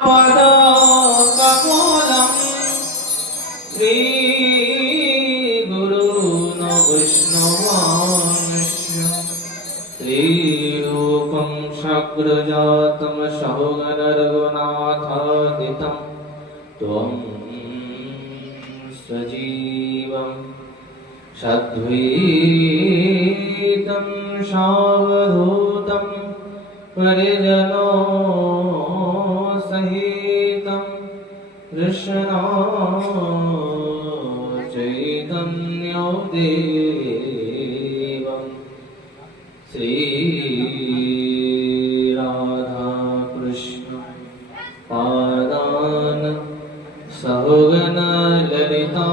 पदकमलं श्रीगुरून् वैष्णवांश्च श्रीरूपं शक्रजातं सौगनरघुनाथादितं त्वं सजीवं सद्वैतं सावधूतं परिजनो सहितं कृष्ण चैतन्यदेवं श्री राधा कृष्ण पादान् सहगण ललिता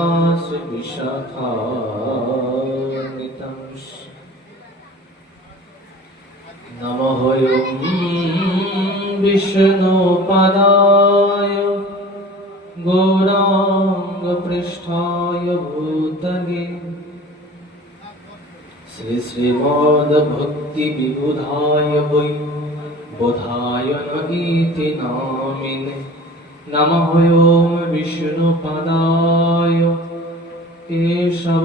विशाखान्वितं नमः विष्णुपदाय गौराङ्गपृष्ठाय भूतले श्रीमद्भक्तिविबुधाय वै बोधाय नगीति नामिने नमः विष्णुपदाय केशवभिन्नरूपिणे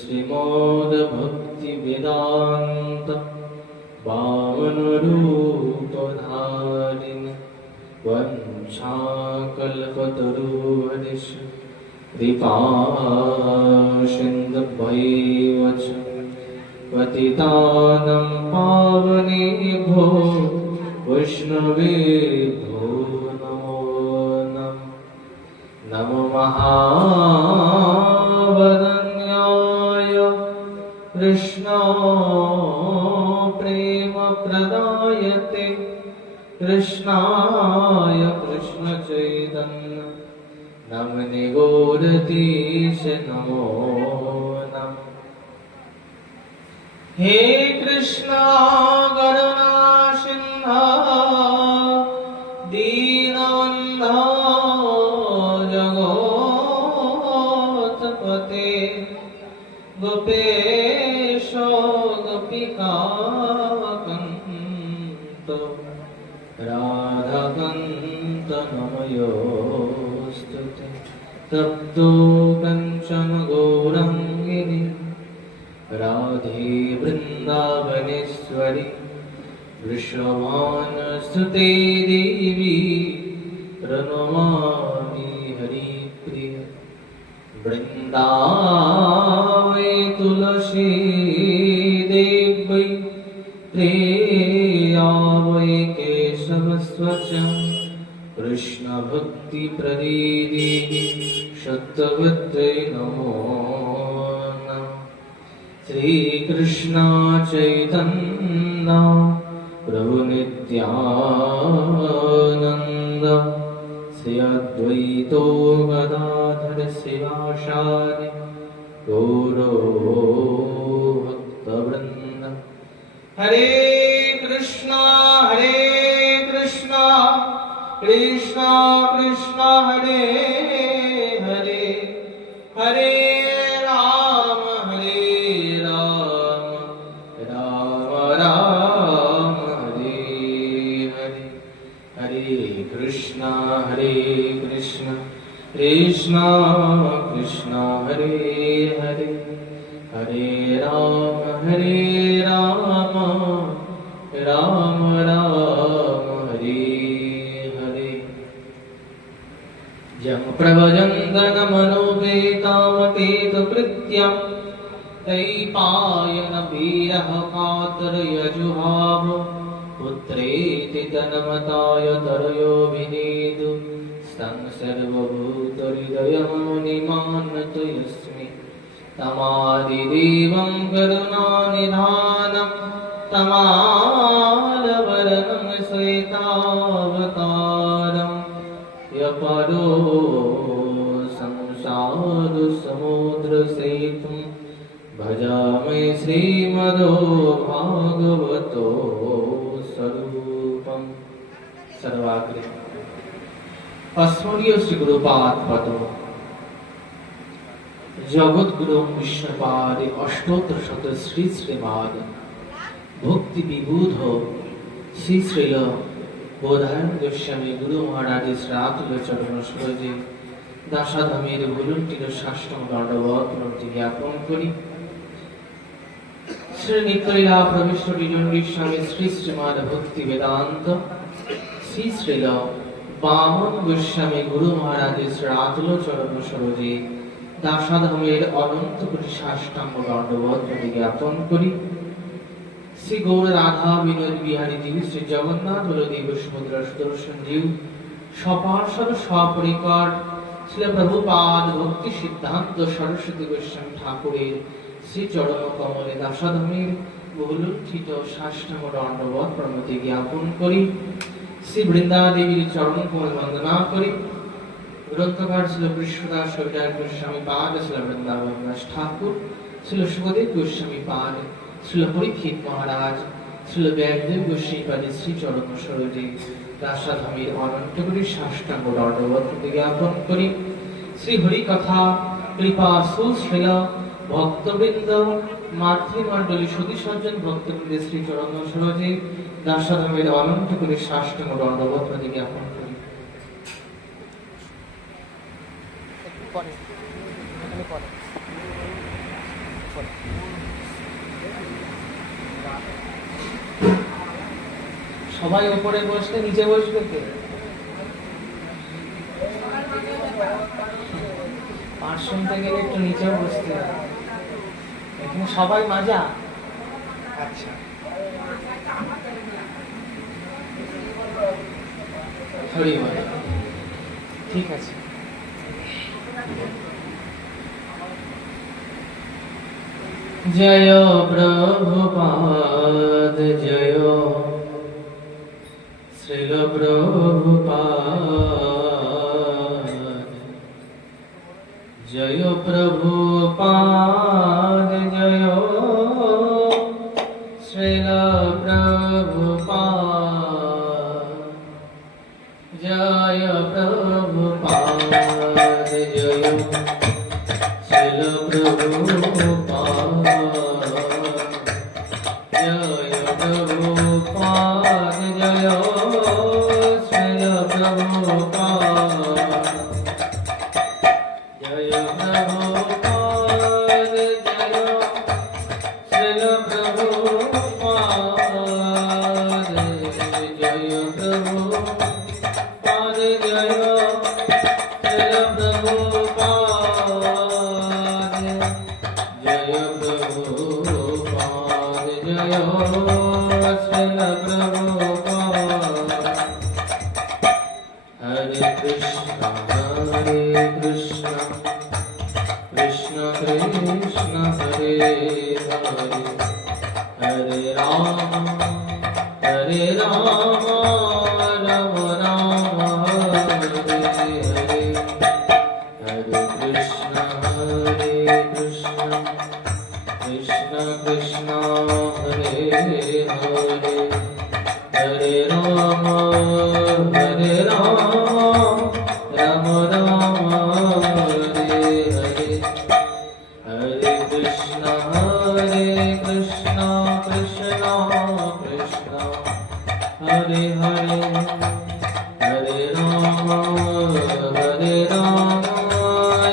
श्रीमद्भक्तिवेदान्त वामनरूपधारिणे वंशाकल्पतरुहरिष कृपासिन्धुभ्यैव च पतितानं पावनेभ्यो वैष्णवेभ्यो नमो नमः नमो महावदन्याय कृष्ण प्रेम प्रदायते कृष्णाय कृष्ण चैतन्य नमने गौरतीश नमो नमः हे कृष्ण करुणा सिंहा दीनबन्धो जगत्पते गोपेश गोपिकाकन्त राधाकान्त नमयोस्तुते तप्तो कञ्चन गौराङ्गिनि राधे वृन्दावनेश्वरि वृषभानुसुते देवी प्रणमामि हरिप्रिय वृन्दावै तुलसी देवी प्रेया वै केशवस्वचं कृष्ण भक्ति प्रदीदेवी सत्यवत्यै नमो नमः श्री कृष्ण चैतन्य प्रभु नित्यानंद श्री अद्वैतो गदाधर शिवासादि गौर भक्तवृंद हरे कृष्णा कृष्णा कृष्णा हरे हरे हरे राम राम राम हरे हरे हरे कृष्णा कृष्णा कृष्णा हरे हरे हरे राम राम राम हरे हरे यं प्रभजन्तनमनोपेतामकेतकृत्यं तैपायन वीरः कातरयजुहाव पुत्रेति तन्मताय तरयोभिनेदु स्तं सर्वभूतहृदयमुनिमानतोऽस्मि तमादिदेवं करुणानिधानं तमालवरनं श्वेतावतारं यपरो संसारसमुद्रसेतुं भजामि श्रीमदो भागवतो स्वरूपम् सर्वाग्रे अस्मदीय श्री गुरुपाद पदो जगद्गुरु विष्णुपादे अष्टोत्तर शत श्री श्रीमाद भक्ति विबुध শ্রী শ্রীল বোধায়ন গোস্বামী গুরু মহারাজ শ্রাতুল চরণ সরোজে দাসাধামের ভুলুন্টির সাষ্টম দণ্ডবত প্রণতি জ্ঞাপন করি। শ্রী নিত্যলীলা প্রবিষ্ট দ্বিজন্ডির স্বামী শ্রী শ্রীমান ভক্তি বেদান্ত শ্রী শ্রীল বামন গোস্বামী গুরু মহারাজের শ্রাতুল চরণ সরোজে দাসাধামের অনন্ত কোটি সাষ্টাঙ্গ দণ্ডবত প্রণতি জ্ঞাপন করি। শ্রী গৌর রাধা বিনোদ বিহারী জীব শ্রী জগন্নাথ বলদেব সুভদ্রা সুদর্শন জীব সপার্ষদ সপরিকর শ্রী প্রভুপাদ ভক্তি সিদ্ধান্ত সরস্বতী গোস্বামী ঠাকুরের শ্রী চরণ কমলে দাসাধামের বহুলুণ্ঠিত সাষ্টাঙ্গ দণ্ডবত প্রণতি জ্ঞাপন করি। শ্রী বৃন্দা দেবীর চরণ কমল বন্দনা করি। গ্রন্থকার ছিল কৃষ্ণদাস কবিরাজ গোস্বামী পাদ ছিল বৃন্দাবন দাস ঠাকুর ছিল সুখদেব গোস্বামী পাদ শ্রীল পরীক্ষিত মহারাজ শ্রীল ব্যাসদেব গোস্বামী পাদের শ্রী চরণ সরোজে দাসাধামের অনন্ত কোটি সাষ্টাঙ্গ দণ্ডবত জ্ঞাপন করি। শ্রী হরি কথা কৃপা সুশ্রীল ভক্তবৃন্দ মাতৃমণ্ডলী সুধী সজ্জন ভক্তবৃন্দের শ্রী চরণ সরোজে দাসাধামের অনন্ত কোটি সাষ্টাঙ্গ দণ্ডবত জ্ঞাপন করি। সবাই উপরে বসলে নিচে বসবে কে? পাঠ শুনতে গেলে একটু নিচে বসতে হবে। এখানে সবাই মাজা। আচ্ছা, হরি বল। ঠিক আছে। জয় প্রভুপাদ জয় শ্রীল প্রভুপাদ জয় প্রভুপাদ জয় শ্রীল প্রভুপাদ জয় প্রভুপাদ জয় শ্রীল প্রভুপাদ জয় প্রভুপাদ জয় শ্রীল প্রভুপাদ জয় প্রভুপাদ জয় শ্রীল প্রভুপাদ জয় প্রভুপাদ জয় শ্রীল প্রভুপাদ জয় প্রভুপাদ জয় শ্রীল প্রভুপাদ। হরে কৃষ্ণ কৃষ্ণ কৃষ্ণ হরে হরে হরে রাম রাম রাম হরে হরে হরে কৃষ্ণ কৃষ্ণ কৃষ্ণ কৃষ্ণ হরে হরে হরে রাম রাম রাম হরে হরে হরে কৃষ্ণ কৃষ্ণ কৃষ্ণ কৃষ্ণ হরে হরে হরে রাম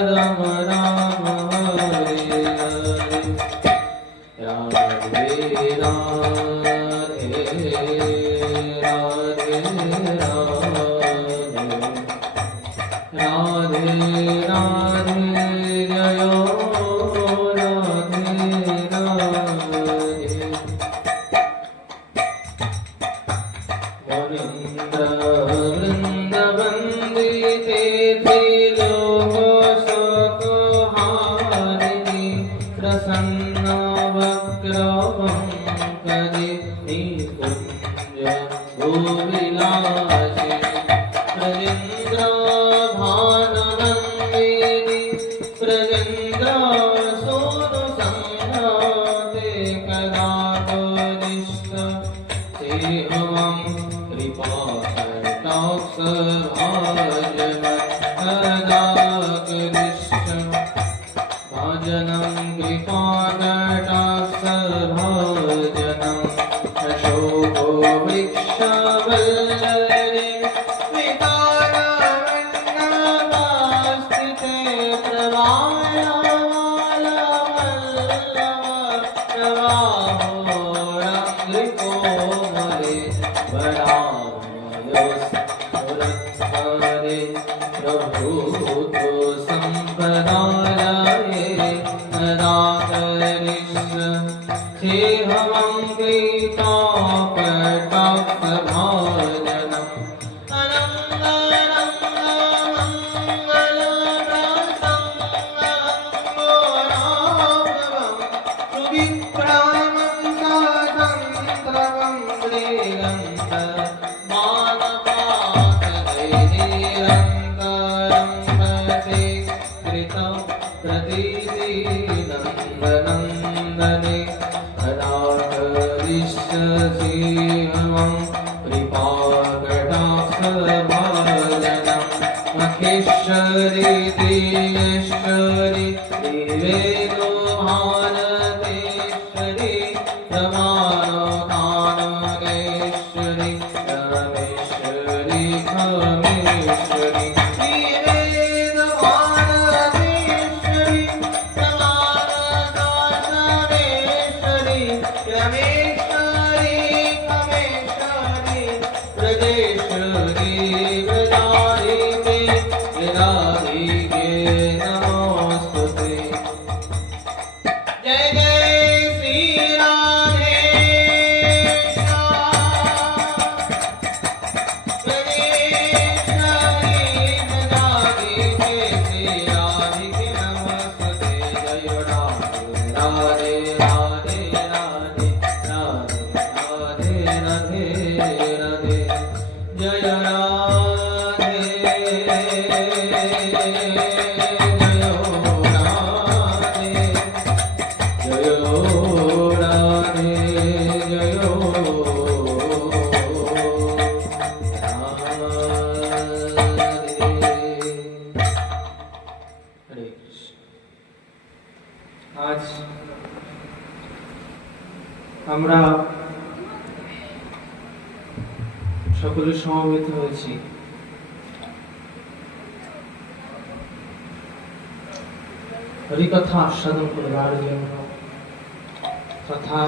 রাম রাম হরে হরে রাধে রাধে রাধে রাধে রাধে জয় রাধে রাধে। গোবিন্দ বৃন্দ বন্দিতে ত্রিলোক সকহারিণী প্রসন্ন বক্রবঙ্করে নিকুঞ্জ ভূবিলাসিনী ব্রজেন্দ্র ভানুনন্দিনী ব্রজেন্দ্র সোनु সংঘাতে কदा কনিষ্ঠ सेवं कृपाकटाक्ष भाजमत्कदाकृष्ण भाजनं कृपाकटाक्ष भाजनं अशोको वृक्ष আজ আমরা সকলে সমবেত হয়েছি হরিকথা আস্বাদন করবার জন্য তথা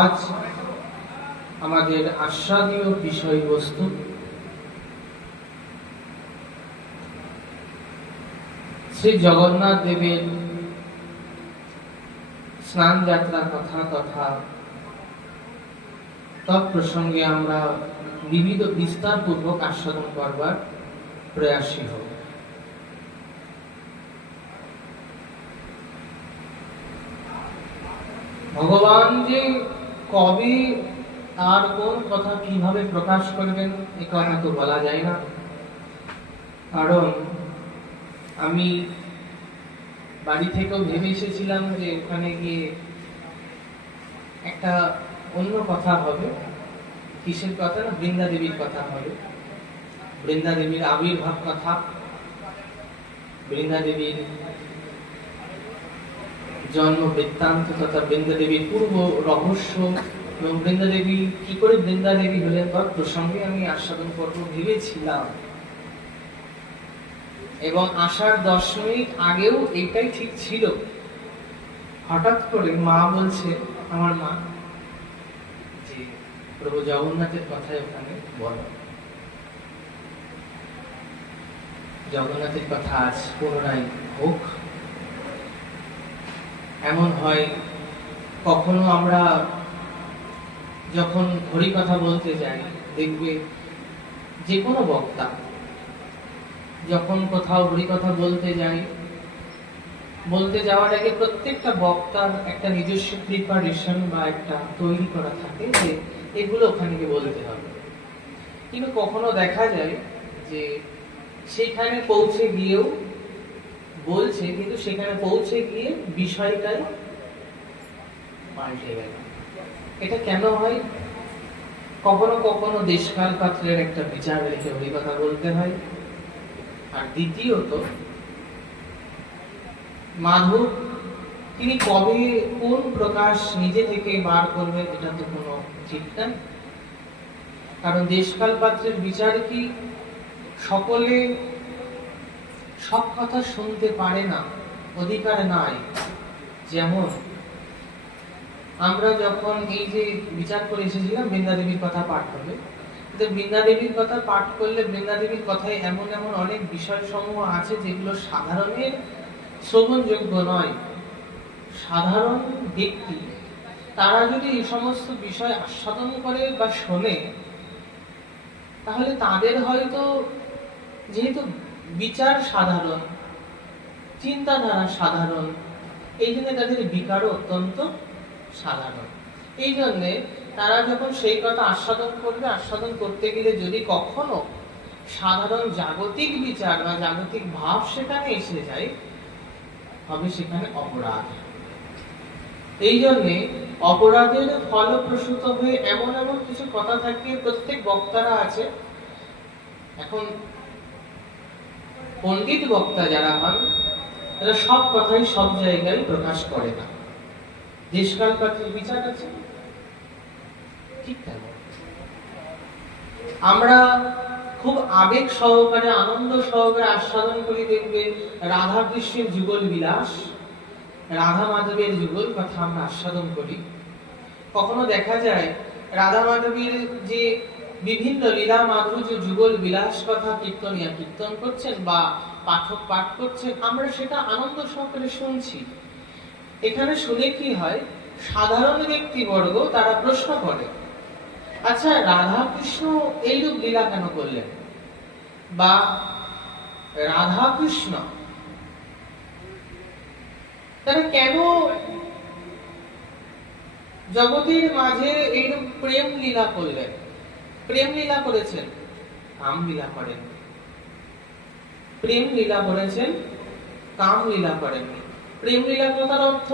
আজ আমাদের আস্বাদীয় বিষয়বস্তু শ্রী জগন্নাথ দেবের স্নান যাত্রার কথা তথা তৎপ্রসঙ্গে আমরা বিবিধ বিস্তার পূর্বক আস্বাদন করবার প্রয়াসী হব। ভগবান যে কবে আর কোন কথা কিভাবে প্রকাশ করবেন এ কথা তো বলা যায় না, কারণ আমি বাড়ি থেকেও ভেবে এসেছিলাম যে ওখানে গিয়ে একটা অন্য কথা হবে। কিসের কথা না, বৃন্দা দেবীর কথা হবে। বৃন্দা দেবীর আবির্ভাব কথা, বৃন্দা দেবীর জন্ম বৃত্তান্ত তথা বৃন্দা দেবীর পূর্ব রহস্য এবং বৃন্দা দেবী কি করে বৃন্দা দেবী হলেন তার প্রসঙ্গে আমি আস্বাদন করব ভেবেছিলাম। এবং আসার 10 মিনিট আগেও এইটাই ঠিক ছিল। হঠাৎ করে মা বলছে, আমার মা, যে প্রভু জগন্নাথের কথাই ওখানে বলো। জগন্নাথের কথা আজ পুনরায় হোক। এমন হয় কখনো আমরা যখন হরি কথা বলতে যাই, দেখবে যে কোনো বক্তা যখন কোথাও হরি কথা বলতে যাই, বলতে যাওয়ার আগে প্রত্যেকটা বক্তার একটা নিজস্ব প্রিপারেশন বা একটা তৈরি করা থাকে যে এগুলো ওখানে গিয়ে বলতে হবে। কিন্তু কখনো দেখা যায় যে সেখানে পৌঁছে গিয়েও বলছে, কিন্তু সেখানে পৌঁছে গিয়ে বিষয়টাই পাল্টে গেল। এটা কেন হয়? কখনো কখনো দেশকাল পাত্রের একটা বিচার রেখে ওই কথা বলতে হয়। আর দ্বিতীয়ত মাধব তিনি কবে কোন প্রকাশ নিজে থেকে বার করবেন এটা তো কোনো ঠিক নাই। কারণ দেশকাল পাত্রের বিচার কি সকলে সব কথা শুনতে পারে না, অধিকার নাই। যেমন আমরা যখন এই যে বিচার করে এসেছিলাম বৃন্দা দেবীর কথা পাঠ করবে, বৃন্দা দেবীর কথা পাঠ করলে বৃন্দা দেবীর কথায় এমন এমন অনেক বিষয় সমূহ আছে যেগুলো সাধারণের শ্রবণযোগ্য নয়। সাধারণ ব্যক্তি তারা যদি এই সমস্ত বিষয় আস্বাদন করে বা শোনে, তাহলে তাদের হয়তো, যেহেতু বিচার সাধারণ, চিন্তাধারা সাধারণ, এই জন্য তাদের বিকারও অত্যন্ত সাধারণ। এই জন্যে তারা যখন সেই কথা আস্বাদন করবে, আস্বাদন করতে গেলে যদি কখনো সাধারণ জাগতিক বিচার বা জাগতিক ভাব সেখানে এসে যায়, হবে সেখানে অপরাধ। এই জন্যে অপরাধের ফলপ্রসূত হয়ে এমন এমন কিছু কথা থাকে। প্রত্যেক বক্তারা আছে, এখন পণ্ডিত বক্তা যারা হন তারা সব কথাই সব জায়গায় প্রকাশ করে না। দেশকাল পাত্রের বিচার আছে ঠিক তেমন। আমরা খুব আবেগ সহকারে, আনন্দ সহকারে আস্বাদন করি, দেখবে রাধা কৃষ্ণের যুগল বিলাস, রাধা মাধবের যুগল কথা আমরা আস্বাদন করি। কখনো দেখা যায় রাধা মাধবের যে বিভিন্ন লীলা মাধুর্য যুগল বিলাস কথা কীর্তনিয়া কীর্তন করছেন বা পাঠক পাঠ করছেন, আমরা সেটা আনন্দ সহকারে শুনছি। এখানে শুনে কি হয়, সাধারণ ব্যক্তিবর্গ তারা প্রশ্ন করে, আচ্ছা রাধা কৃষ্ণ এইরূপ লীলা কেন করলেন, বা রাধা কৃষ্ণ তারা কেন জগতের মাঝে এইরূপ প্রেম লীলা করলেন। প্রেম লীলা করেছেন, কাম লীলা করেন। প্রেম লীলা করেছেন, কাম লীলা করেননি। প্রেম লীলা কথার অর্থ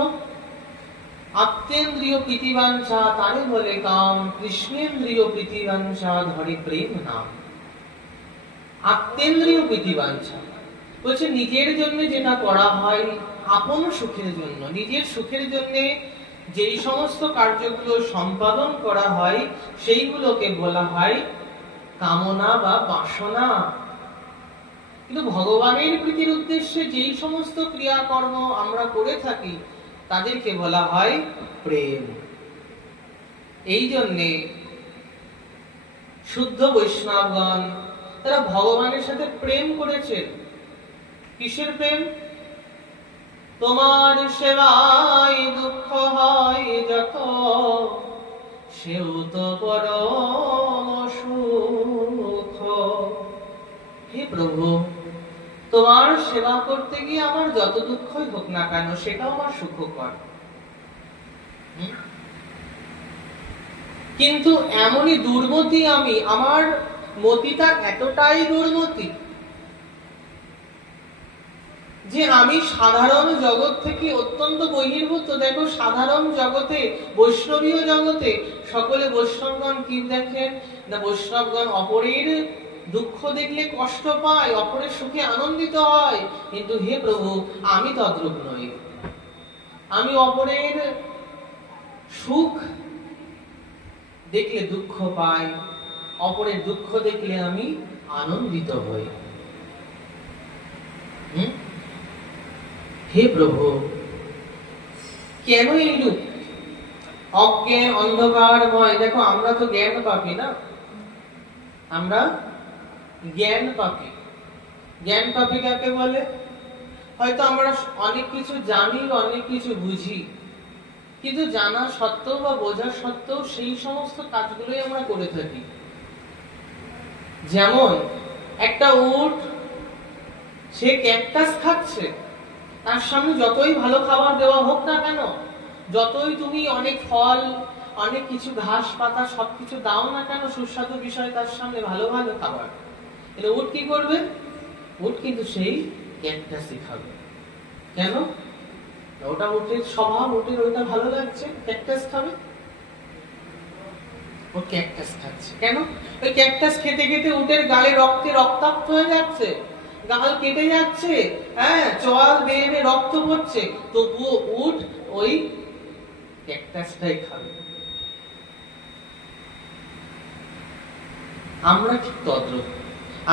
আত্মেন্দ্রিয় প্রীতিবাঞ্ছা তারে বলে কাম, কৃষ্ণেন্দ্রিয় প্রীতিবাঞ্ছা ধরে প্রেম নাম। আত্মেন্দ্রিয় প্রীতিবাঞ্ছা বলছে নিজের জন্য যেটা করা হয়, আপন সুখের জন্য, নিজের সুখের জন্য যেই সমস্ত কার্যগুলো সম্পাদন করা হয় সেইগুলোকে বলা হয় কামনা বা বাসনা। কিন্তু ভগবানের প্রীতির উদ্দেশ্যে যেই সমস্ত ক্রিয়াকর্ম আমরা করে থাকি তাদেরকে বলা হয় প্রেম। এই জন্যে শুদ্ধ বৈষ্ণবগণ তারা ভগবানের সাথে প্রেম করেছেন। কিসের প্রেম? তোমার সেবায় দুঃখ হয় যত, সেও তো পরম সুখ। হে প্রভু, তোমার সেবা করতে গিয়ে আমার যত দুঃখই হোক না কেন সেটাও আমার সুখকর। কিন্তু এমনই দুর্মতি আমি, আমার মতিটা এতটাই দুর্মতি যে আমি সাধারণ জগৎ থেকে অত্যন্ত বহির্ভূত। দেখো সাধারণ জগতে, বৈষ্ণবীয় জগতে সকলে বৈষ্ণবগণ কি দেখেন না, বৈষ্ণবগণ অপরের দুঃখ দেখলে কষ্ট পায়, অপরের সুখে আনন্দিত হয়। কিন্তু হে প্রভু, আমি তদ্রূপ নই। আমি অপরের সুখ দেখলে দুঃখ পাই, অপরের দুঃখ দেখলে আমি আনন্দিত হই। হে প্রভু, কেন এইরূপ অজ্ঞান অন্ধকারময়? দেখো আমরা তো জ্ঞান পাপী না, আমরা জ্ঞান পাপী। জ্ঞান পাপী কাকে বলে? হয়তো আমরা অনেক কিছু জানি, অনেক কিছু বুঝি, কিন্তু জানা সত্ত্বেও বা বোঝা সত্ত্বেও সেই সমস্ত কাজগুলোই আমরা করে থাকি। যেমন একটা উট, সে ক্যাকটাস খাচ্ছে, তার সামনে যতই ভালো খাবার দেওয়া হোক না কেন, যতই তুমি অনেক ফল, অনেক কিছু ঘাস পাতা সবকিছু দাও না কেন, সুস্বাদু বিষয় তার সামনে, ভালো ভালো খাবার, তাহলে উট কি করবে? উট কিন্তু সেই ক্যাকটাসই খাবে। কেন? ওটা উটের স্বভাব, উটের ওইটা ভালো লাগছে, ক্যাকটাস খাবে। ও ক্যাকটাস খাচ্ছে কেন? ওই ক্যাকটাস খেতে খেতে উটের গালে রক্তে রক্তাক্ত হয়ে যাচ্ছে, গাল কেটে যাচ্ছে, হ্যাঁ, চোয়াল বেয়ে বেয়ে রক্ত পড়ছে, তবুও উঠ ওই ক্যাকটাসটাই খাবে। আমরা ঠিক তদ্রূপ।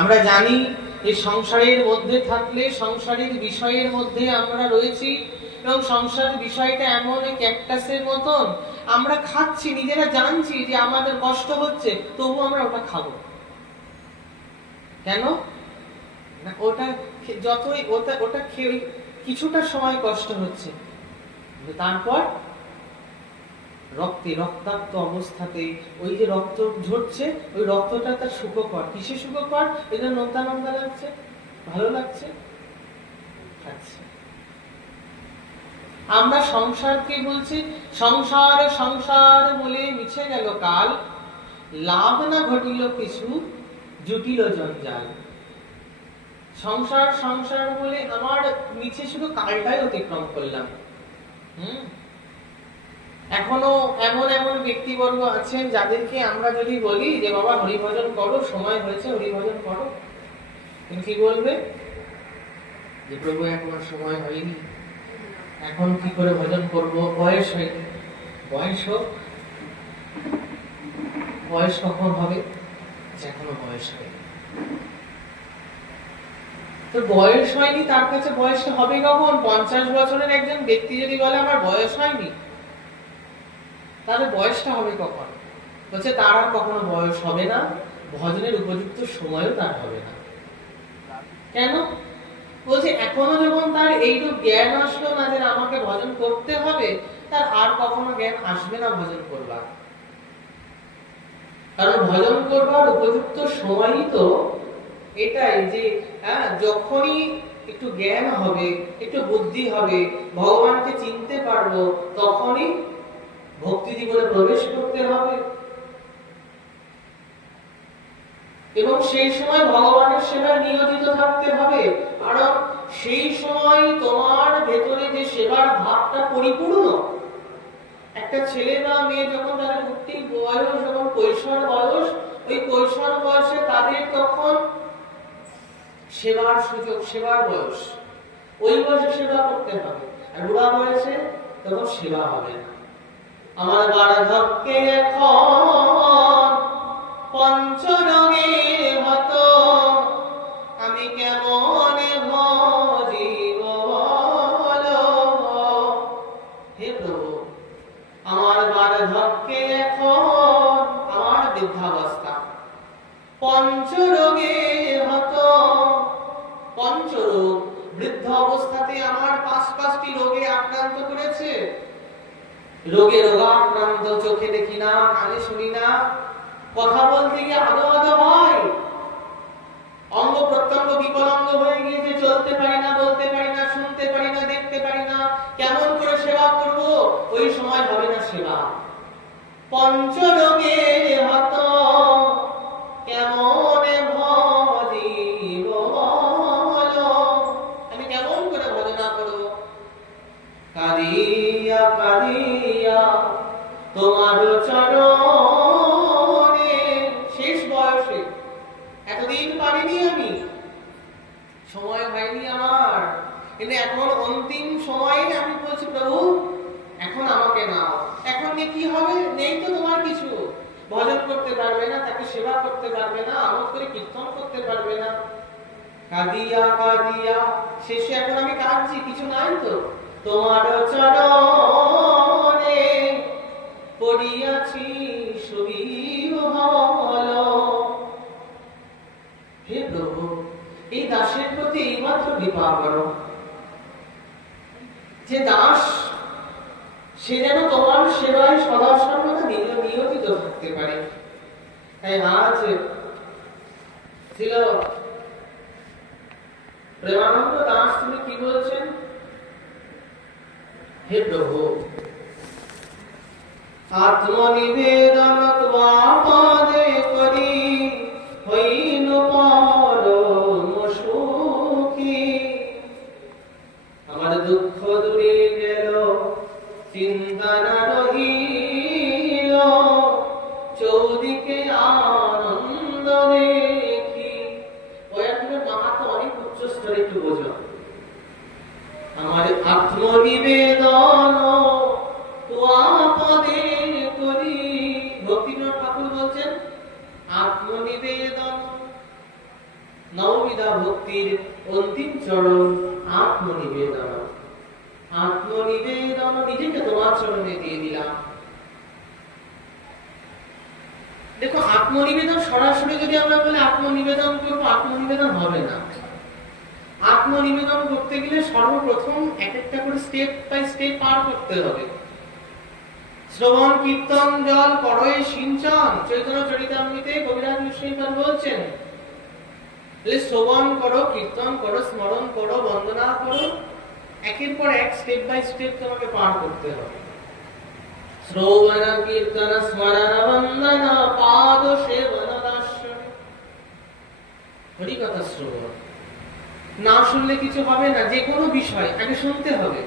আমরা জানি এই সংসারের মধ্যে থাকলে সংসারের বিষয়ের মধ্যে আমরা রয়েছি, এবং সংসারের বিষয়টা এমন ক্যাকটাসের মতন, আমরা খাচ্ছি, নিজেরা জানছি যে আমাদের কষ্ট হচ্ছে, তবু আমরা ওটা খাবো কেন না? ওটা যতই ওটা খেয়ে কিছুটা সময় কষ্ট হচ্ছে, তারপর রক্তাক্ত অবস্থাতে ওই যে রক্ত ঝরছে, ওই রক্তটা তার সুখকর। কিসে সুখকর? এই যে নোনতা নোনতা লাগছে, ভালো লাগছে, খাচ্ছে। আমরা সংসারকে বলছি সংসার সংসার বলে মিছে গেল কাল, লাভ না ঘটিল কিছু, জুটিল জঞ্জাল। সংসার সংসার বলে আমার মিছে শুধু কালটাই অতিক্রম করলাম। এখনো এমন এমন ব্যক্তিবর্গ আছেন যাদেরকে আমরা যদি বলি যে বাবা হরিভজন করো, সময় হয়েছে হরিভজন করো, তুমি কি বলবে? যে প্রভু এখনো সময় হয়নি, এখন কি করে ভজন করব, বয়স হয়নি। বয়স হোক, বয়স কখন হবে? এখনো বয়স হয়নি। তো বয়স হয়নি, তার কাছে বয়সটা হবে কখন? 50 বছরের একজন ব্যক্তি যদি বলে আমার বয়স হয়নি, তাহলে বয়সটা হবে কখন? বলছে তার আর কখনো বয়স হবে না, ভজনের উপযুক্ত সময়ও তার হবে না। কেন? বলছে এখনো যখন তার এইরূপ জ্ঞান আসলো না যে আমাকে ভজন করতে হবে, তার আর কখনো জ্ঞান আসবে না ভজন করবার। কারণ ভজন করবার উপযুক্ত সময়ই তো এটাই, যে যখনই একটু জ্ঞান হবে, একটু বুদ্ধি হবে, ভগবানকে চিনতে পারবো, তখনই ভক্তি জীবনে প্রবেশ করতে হবে। এবং সেই সময় ভগবানের সেবায় নিয়োজিত থাকতে হবে, কারণ সেই সময় তোমার ভেতরে যে সেবার ভাবটা পরিপূর্ণ। একটা ছেলে বা মেয়ে যখন তাদের উঠতি বয়স, যখন কৈশোর বয়স, ওই কৈশোর বয়সে তাদের তখন সেবার সুযোগ, সেবার বয়স, ওই বয়সে সেবা করতে হবে। আর বুড়া বয়সে তখন সেবা হবে না। আমার বার্ধক্যে এখন পঞ্চরঙে হত, আমি কেমন ভজিব বলো। হে প্রভু, আমার বার্ধক্যে এখন, আমার বৃদ্ধাবস্থা, পঞ্চরোগে হত। পঞ্চরোগ, বৃদ্ধ অবস্থাতে আমার 5টি রোগে আক্রান্ত করেছে। রোগে রোগাক্রান্ত, চোখে দেখি না, কানে শুনি না, কথা বলতে গিয়ে আদো আদো হয়, অঙ্গ প্রত্যঙ্গ বিকলাঙ্গ হয়ে গিয়েছে, চলতে পারি না, বলতে পারি না, শুনতে পারি না, দেখতে পারি না, কেমন করে সেবা করব? ওই সময় হবে না সেবা। পঞ্চরোগে হত, কেমন ভজিব বলো, আমি কেমন করে ভজনা করব? কাঁদিয়া কাঁদিয়া তোমার চরণে, শেষ বয়সে, এতদিন পারিনি আমি, সময় হয়নি আমার, কিন্তু এখন অন্তিম সময়ে আমি বলছি প্রভু এখন আমাকে নাও। এখন কি হবে? নেই তো তোমার কিছু, ভজন করতে পারবে না, তাকে সেবা করতে পারবে না, আমোদ করে কীর্তন করতে পারবে না। কাঁদিয়া কাঁদিয়া শেষে এখন আমি কাঁদছি, কিছু নাই তো, তোমার চরণে পড়িয়াছি সুবীর হলো। হে প্রভু, এই দাসের প্রতি এইমাত্র কৃপা করো, যে দাস সে যেন তোমার সেবায় সদা সর্বদা নিয়োজিত থাকতে পারে। তাই আজ ছিল প্রেমানন্দ দাস, তিনি কি বলছেন? হে প্রভু, আত্মনিবেদন তোমাপদে করি, হইল পরম সুখী। আমার দুঃখ দূরে গেল, চিন্তা না রহিল, চৌদিকে আনন্দ দেখি। ওই মাহাত্ম অনেক উচ্চ আমার আত্মনিবেদন পদে করি। ভক্তিবিনোদ ঠাকুর বলছেন আত্মনিবেদন, নববিধা ভক্তির অন্তিম চরণ আত্মনিবেদন। আত্মনিবেদন, নিজেকে তোমার চরণে দিয়ে দিলাম। দেখো, আত্মনিবেদন সরাসরি যদি আমরা বলি আত্মনিবেদন করবো, আত্মনিবেদন হবে না। আত্মনিবেদন করতে গেলে সর্বপ্রথম এক একটা করে স্টেপ বাই স্টেপ পার করতে হবে। শ্রবণ কীর্তন জল করয়ে সিঞ্চন, চৈতন্য চরিতামৃতে কবিরাজ গোস্বামী বলছেন, শ্রবণ করো, কীর্তন করো, স্মরণ করো, বন্দনা করো, একের পর এক স্টেপ বাই স্টেপ তোমাকে পার করতে হবে। শ্রবণ কীর্তন স্মরণ বন্দন পাদ সেবন দর্শন। হরি কথা শ্রবণ না শুনলে কিছু হবে না। যে কোনো বিষয় আগে শুনতে হবে।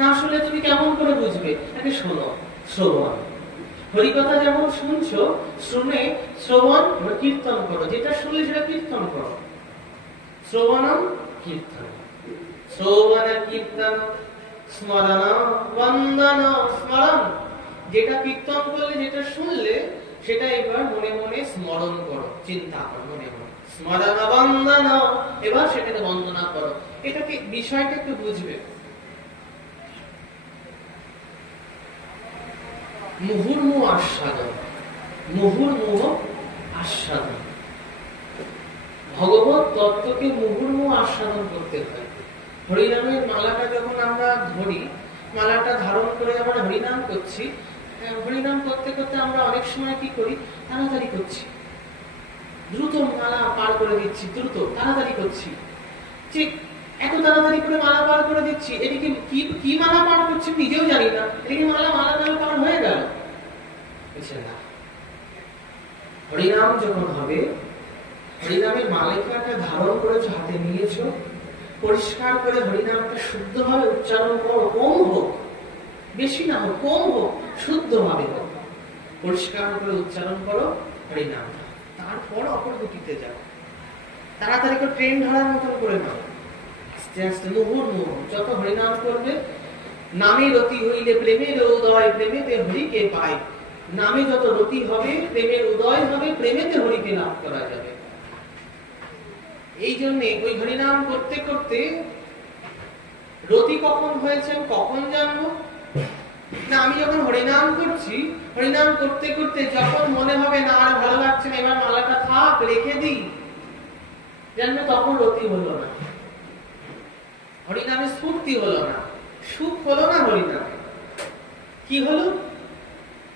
না শুনলে তুমি কেমন করে বুঝবে? আগে শোনো, শ্রবণ। হরি কথা যেমন শুনছো, শুনে শ্রবণ কীর্তন করো। যেটা শুনলে সেটা কীর্তন করো। শ্রবণম কীর্তন, শ্রবণ কীর্তন স্মরণ বন্দন স্মরণ। যেটা কীর্তন করলে, যেটা শুনলে, সেটা এবার মনে মনে স্মরণ করো, চিন্তা করো মনে মনে। স্মরণ বন্দন, এবার সেটাকে বন্দনা করো। এটাকে বিষয়টা একটু বুঝবে। মুহুর্মুহ আস্বাদন, মুহুর্মুহ আস্বাদন। ভগবত তত্ত্বকে মুহুর্মুহ আস্বাদন করতে হয়। হরিনামের মালাটা যখন আমরা ধরি, মালাটা ধারণ করে আমরা হরিনাম করছি, হরিনাম করতে করতে আমরা অনেক সময় কি করি? তাড়াতাড়ি করছি, দ্রুত মালা পার করে দিচ্ছি, দ্রুত তাড়াতাড়ি করছি। ঠিক এত তাড়াতাড়ি করে মালা পার করে দিচ্ছি, এদিকে কি মালা পার করছি নিজেও জানি না। এদিকে মালা পার হয়ে গেল। না, হরিনাম যখন হবে, হরিনামের মালিকাটা ধারণ করেছো, হাতে নিয়েছো, পরিষ্কার করে হরিনামটা শুদ্ধভাবে উচ্চারণ করো। কম হোক, বেশি না হোক, কম হোক, শুদ্ধভাবে হোক। পরিষ্কার করে উচ্চারণ করো হরিনামটা। তারপর অপর গতিতে যাও। তাড়াতাড়ি করে ট্রেন ধরার মতন করে নাও। আস্তে আস্তে মুহুর্মুহ যত হরিনাম করবে। নামে রতি হইলে প্রেমের উদয়, প্রেমেতে হরিকে পাই। নামে যত রতি হবে, প্রেমের উদয় হবে, প্রেমেতে হরিকে লাভ করা যাবে। এই জন্য ওই হরিনাম করতে করতে রতি কখন হয়েছে কখন জানবো না? আমি যখন হরিনাম করছি, হরিনাম করতে করতে যখন মনে হবে না আর ভালো লাগছে না, এবার মালাটা থাক, রেখে দিই, জানবে তখন রতি হলো না, হরিনামে স্ফূর্তি হলো না, সুখ হলো না। হরিনামে কি হলো?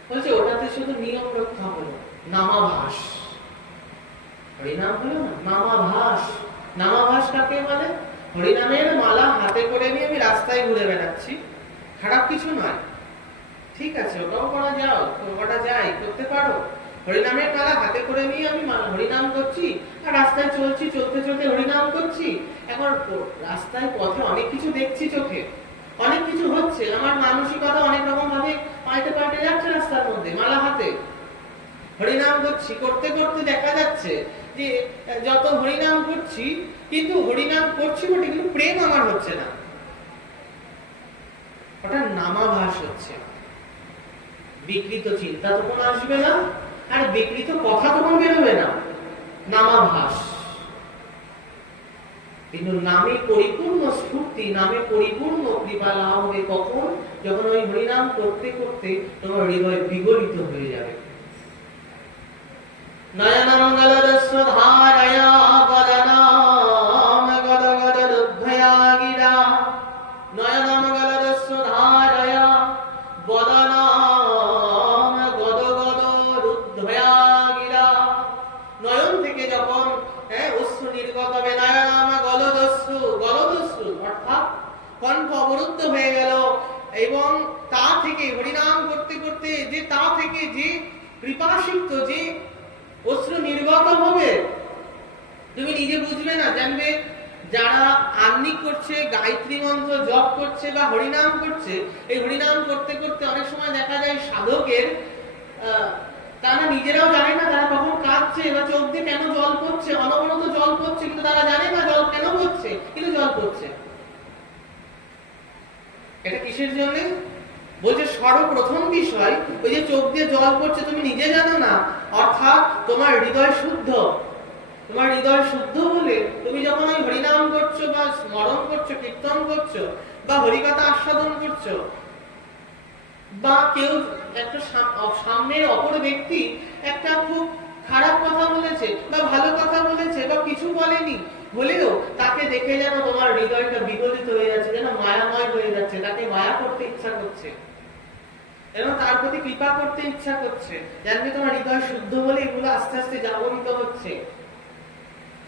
বলছে ওটাতে শুধু নিয়ম রক্ষা হলো, নামাভাস। হরিনাম হলো না, নামাভাস। নামাভাস কাকে বলে? হরিনামের মালা হাতে করে নিয়ে আমি রাস্তায় ঘুরে বেড়াচ্ছি, খারাপ কিছু নয়, ঠিক আছে, ওটাও করা যাও, ওটা যাই, করতে পারো। হরিনামের মালা হাতে করে নিয়ে আমি হরিনাম করছি, আর রাস্তায় চলছি, চলতে চলতে হরিনাম করছি। এখন রাস্তায় পথে অনেক কিছু দেখছি, চোখে অনেক কিছু হচ্ছে, আমার মানসিকতা অনেক রকম ভাবে পাল্টে যাচ্ছে রাস্তার মধ্যে, মালা হাতে হরিনাম করছি। করতে করতে দেখা যাচ্ছে যে যত হরিনাম করছি, কিন্তু হরিনাম করছি বটে, কিন্তু প্রেম আমার হচ্ছে না। ওটা নামাভাস হচ্ছে। বিকৃত চিন্তা তখন আসবে না, আর বিকৃত কথা তখন বেরোবে না, নামাভাস। কিন্তু নামে পরিপূর্ণ স্ফূর্তি, নামে পরিপূর্ণ কৃপা লাভ হবে কখন? যখন ওই হরিনাম করতে করতে তোমার হৃদয় বিগলিত হয়ে যাবে। নয়নমঙ্গলরস্য ধারয়া বদনাম গদ গদ রুদ্ধয়া গিরা। নয়নমঙ্গলরস্য ধারয়া বদনাম গদ গদ রুদ্ধয়া গিরা। নয়ন থেকে যখন অশ্রু নির্গত হবে, নয়নাম গলদস্যু, গলদস্যু অর্থাৎ কণ্ঠ অবরুদ্ধ হয়ে গেল, এবং তা থেকে হরিনাম করতে করতে যে তা থেকে যে কৃপাসিক্ত যে অশ্রু নির্গত হবে, তুমি নিজে বুঝবে না, জানবে যারা আহ্নিক করছে, গায়ত্রী মন্ত্র জপ করছে বা হরিনাম করছে, এই হরিনাম করতে করতে অনেক সময় দেখা যায় সাধকের তারা নিজেরাও জানে না তারা কখন কাঁদছে বা চোখ দিয়ে কেন জল পড়ছে, অনবরত জল পড়ছে, কিন্তু তারা জানে না জল কেন পড়ছে, কিন্তু জল পড়ছে। এটা কিসের জন্য বলছে? সর্বপ্রথম বিষয় ওই যে চোখ দিয়ে জল পড়ছে তুমি নিজে জানো না, অর্থাৎ তোমার হৃদয় শুদ্ধ। তোমার হৃদয় শুদ্ধ হলে তুমি যখন ওই হরিনাম করছো বা স্মরণ করছো, কীর্তন করছো বা হরিকথা আস্বাদন করছো, বা কেউ একটা সামনের অপর ব্যক্তি একটা খুব খারাপ কথা বলেছে বা ভালো কথা বলেছে বা কিছু বলেনি বলেও তাকে দেখে যেন তোমার হৃদয়টা বিগলিত হয়ে যাচ্ছে, যেন মায়াময় হয়ে যাচ্ছে, তাকে মায়া করতে ইচ্ছা করছে এবং তার প্রতি কৃপা করতে ইচ্ছা করছে। জানবে তোমার হৃদয় শুদ্ধ বলে এগুলো আস্তে আস্তে জাগরিত হচ্ছে।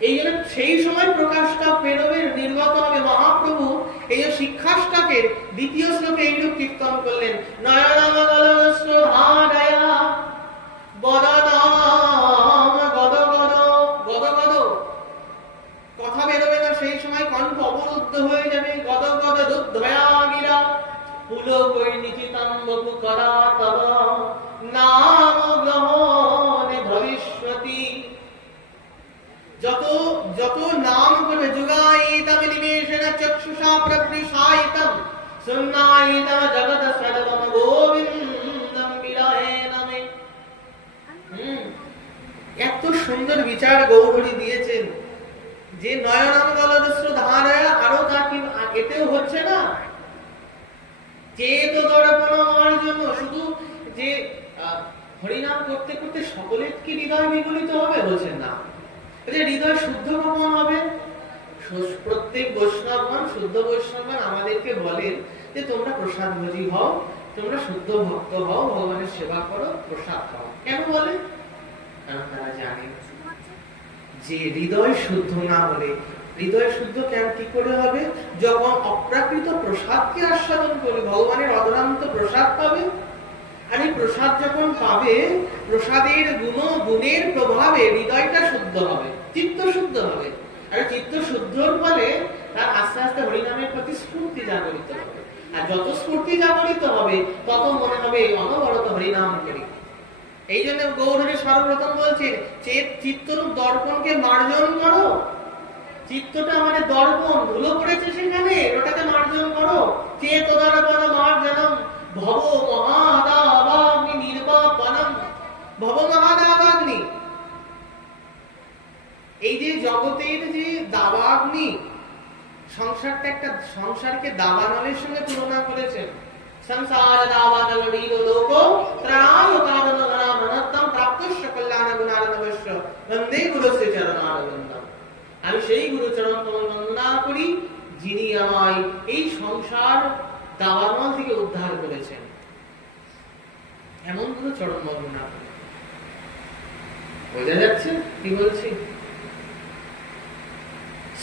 এই জন্য সেই সময় প্রকাশটা বেরোবে, নির্গত হবে। মহাপ্রভু এই যে শিক্ষাষ্টাকের দ্বিতীয় শ্লোকে এইরূপ কীর্তন করলেন, নয়নামগলস্য হারায়া বদনাম গদগদ গদগদ। কথা বেরোবে না, সেই সময় কণ্ঠ অবরুদ্ধ হয়ে যাবে। গদগদ দুধয়া গিরা পুলকৈর্নিচিতম বপু করা তব নাম গ্রহণে ভবিষ্যতি। যত যত নাম করবে, যুগায়িতম নিমেষেন চক্ষুষা প্রবৃষায়িতম সুন্নায়িতম জগৎ সর্বম গোবিন্দম বিরহেনমে। এত সুন্দর বিচার গৌরী দিয়েছেন যে নয়নামগলস্য ধারায়া, আরো তা কি এতেও হচ্ছে না? চেত দর্পণ হওয়ার জন্য শুধু যে হরিনাম করতে করতে সকলের কি হৃদয় বিগলিত হবে? বলছেন না। হৃদয় শুদ্ধ কখন হবে? প্রত্যেক বৈষ্ণবগণ, শুদ্ধ বৈষ্ণবগণ আমাদেরকে বলেন যে তোমরা প্রসাদ ভোজী হও, তোমরা শুদ্ধ ভক্ত হও, ভগবানের সেবা করো, প্রসাদ খাও। কেন বলে? কারণ তারা জানে যে হৃদয় শুদ্ধ না হলে, হৃদয় শুদ্ধ কেন কি করে হবে? যখন অপ্রাকৃত প্রসাদকে আস্বাদন করবে, ভগবানের অদরান্ত প্রসাদ পাবে। আর এই প্রসাদ যখন পাবে, প্রসাদের গুণের প্রভাবে হৃদয়টা শুদ্ধ হবে, চিত্ত শুদ্ধ হবে। আর চিত্ত শুদ্ধর ফলে তার আস্তে আস্তে হরিনামের প্রতি স্ফূর্তি জাগরিত হবে। আর যত স্ফূর্তি জাগরিত হবে তত মনে হবে অনবরত হরিনাম করি। এই জন্য গৌরহরি সর্বপ্রথম বলছেন, চিত্তরূপ দর্পণকে মার্জন করো। চিত্তটা আমাদের দর্পণ, ধুলো পড়েছে সেখানে, ওটাকে মার্জন করো। চেত দর্পণ মার্জনম ভব মহাদাবাগ্নি নির্বাপনম। ভব মহাদাবাগ্নি, এই যে জগতের যে দাবাগ্নি, সংসারটা একটা, সংসারকে দাবানলের সঙ্গে তুলনা করেছেন। সংসার দাবানল নীলোক ত্রায় কারণ নামনতম প্রাপ্তস্য কল্যাণ গুণারণবস্য বন্দে গুরুস্য চরণারবিন্দম। আমি সেই গুরুচরণ কমল বন্দনা করি যিনি আমায় এই সংসার দাবানল থেকে উদ্ধার করেছেন। এমন গুরু চরণ বন্দনা করি। বোঝা যাচ্ছে কি বলছি?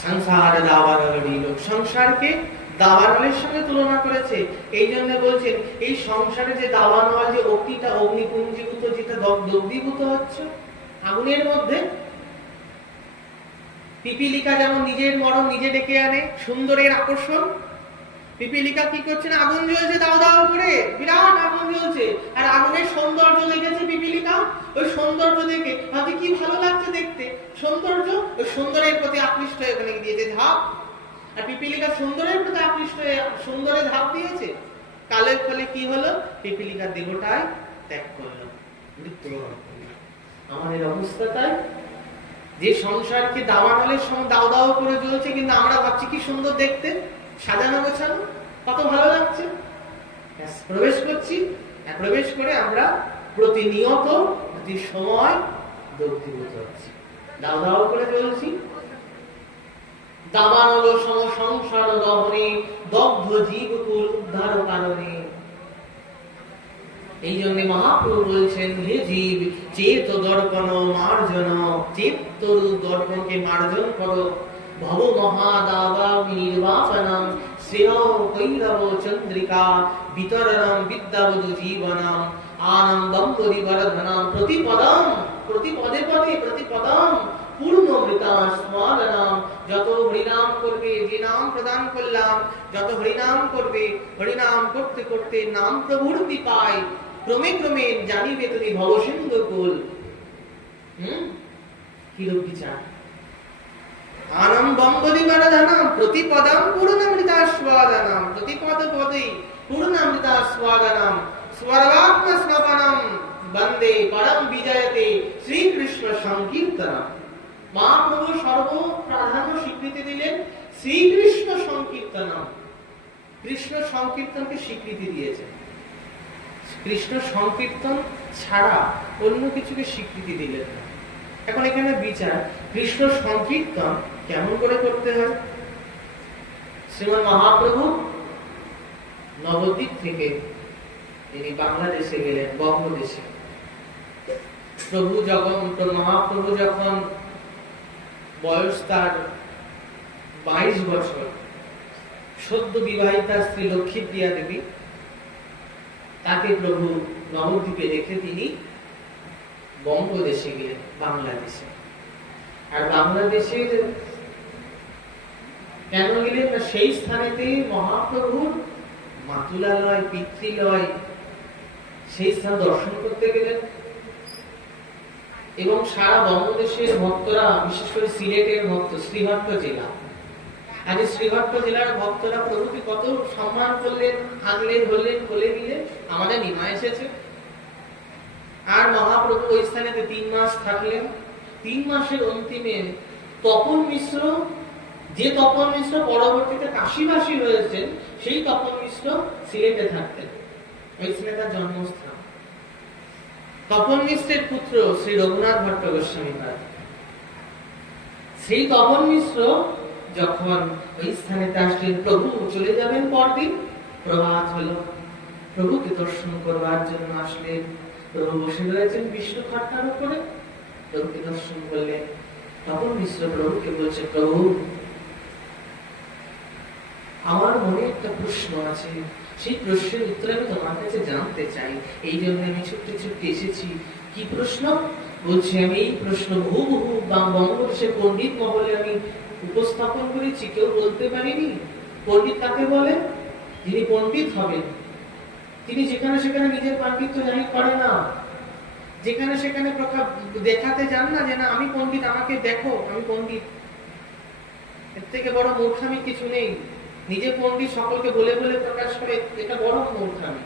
সংসার দাবানল নীলোক, সংসারকে দাবানলের সঙ্গে তুলনা করেছে। এই জন্য বলছেন এই সংসারে যে দাবানল, যে অগ্নিটা অগ্নিপুঞ্জীভূত, যেটা দগ্ধীভূত হচ্ছে আগুনের মধ্যে, পিপীলিকা যেমন নিজের মরণ নিজে ডেকে আনে, সুন্দরের আকর্ষণ। পিপীলিকা কি করছে না, আগুন জ্বলছে দাও দাও করে, বিরাট আগুন জ্বলছে, আর আগুনের সৌন্দর্য দেখেছে পিপীলিকা। ওই সৌন্দর্য দেখে ভাবছে কি ভালো লাগছে দেখতে, সৌন্দর্য, ওই সুন্দরের প্রতি আকৃষ্ট হয়ে ওখানে দিয়েছে ঝাঁপ। আর পিপীলিকা সুন্দরের প্রতি আকৃষ্ট হয়ে সুন্দরে ঝাঁপ দিয়েছে। কালের ফলে কি হলো? পিপীলিকার দেহটাই ত্যাগ করলো, মৃত্যুবরণ করলো। আমাদের অবস্থা তাই, যে সংসারকে দাবানলের সঙ্গে দাও দাও করে জ্বলছে, কিন্তু আমরা ভাবছি কি সুন্দর দেখতে, সাজানো গোছানো, কত ভালো লাগছে। প্রবেশ করছি, প্রবেশ করে আমরা প্রতিনিয়ত প্রতি সময় দগ্ধীভূত হচ্ছি, দাও দাও করে জ্বলছি। দাবানল সম সংসার দহনে দগ্ধ জীবকুল উদ্ধার কারণে। এই জন্য মহাপ্রভু বলছেন, হে জীব চেত দর্পণ মার্জন, চেতরূপ দর্পণকে মার্জন করো। ভব মহাদাবাগ্নি নির্বাপনম শ্রেয় কৈরব চন্দ্রিকা বিতরণম বিদ্যাবধূ জীবনম আনন্দম পরিবর্ধনম প্রতিপদম। প্রতি পদে পদে প্রতিপদম পূর্ণ মৃতাস্মরণম। যত হরিনাম করবে, যে নাম প্রদান করলাম, যত হরিনাম করবে, হরিনাম করতে করতে নাম প্রভুর কৃপায় ক্রমে ক্রমে জানিবে তুমি ভবসিন্ধু কুল। কিরূপ বিচার, আনম বম্বদি বরদানাম প্রতিপদম পূর্ণামৃতাস্বাদানাম প্রতিপদ পদে পূর্ণামৃতাস্বাদানাম স্বর্গাত্ম স্নপনম বন্দে পরম বিজয়তে শ্রীকৃষ্ণ সংকীর্তনম। মহাপ্রভু সর্ব প্রাধান্য স্বীকৃতি দিলেন শ্রীকৃষ্ণ সংকীর্তনম। কৃষ্ণ সংকীর্তনকে স্বীকৃতি দিয়েছেন। কৃষ্ণ সংকীর্তন ছাড়া অন্য কিছুকে স্বীকৃতি দিলেন না। এখন এখানে বিচার, কৃষ্ণ সংকীর্তন কেমন করে করতে হয়। শ্রীমৎ মহাপ্রভু নবদ্বীপ থেকে তিনি বাংলাদেশে গেলেন, বঙ্গদেশে। মহাপ্রভু যখন বয়স তার 22 বছর, সদ্য বিবাহিতা স্ত্রী লক্ষ্মীপ্রিয়া দেবী, তাকে প্রভু নবদ্বীপে রেখে তিনি বঙ্গদেশে গেলেন, বাংলাদেশে। আর বাংলাদেশের কেন গেলেন না, সেই স্থানেতে মহাপ্রভুর মাতুলালয়, পিতৃলয়, সেই স্থান দর্শন করতে গেলেন। এবং সারা বঙ্গদেশের ভক্তরা, বিশেষ করে সিলেটের ভক্ত, শ্রীহট্ট জেলা, আজ শ্রীহট্ট জেলার ভক্তরা প্রভুকে কত সম্মান করলেন, আনলেন, হলেন, কোলে দিলেন, আমাদের নিমা এসেছে। আর মহাপ্রভু ওই স্থানেতে 3 মাস থাকলেন। 3 মাসের অন্তিমে তপন মিশ্র, যে তপন মিশ্র পরবর্তীতে কাশীবাসী হয়েছেন, সেই তপন মিশ্র সিলেটে থাকতেন। ওই স্থানে তার জন্মস্থান। তপন মিশ্রের পুত্র শ্রী রঘুনাথ ভট্ট গোস্বামী পাদ। সেই তপন মিশ্র যখন ওই স্থানে আসলেন, প্রভু চলে যাবেন পরদিন, প্রভাত হলো, প্রভুকে দর্শন করবার জন্য আসলেন। প্রভু বসে রয়েছেন বিষ্ণু খাটটার উপরে, প্রভুকে দর্শন করলেন। তপন মিশ্র প্রভুকে বলছে, প্রভু আমার মনে একটা প্রশ্ন আছে, সেই প্রশ্নের উত্তর আমি তোমার কাছে জানতে চাই, এই জন্য আমি ছুটতে ছুটতে এসেছি। কি প্রশ্ন? বলছি, আমি এই প্রশ্ন বহু বঙ্গদেশের পণ্ডিত মহলে আমি উপস্থাপন করেছি, কেউ বলতে পারিনি। পণ্ডিত কাকে বলে? যিনি পণ্ডিত হবেন, তিনি যেখানে সেখানে নিজের পাণ্ডিত্য জাহির করে না, যেখানে সেখানে দেখাতে যান না যে না আমি পণ্ডিত, আমাকে দেখো আমি পণ্ডিত। এর থেকে বড় মূর্খামি কিছু নেই। নিজে পণ্ডিত সকলকে বলে বলে প্রকাশ করে, এটা বড় মূর্খামি।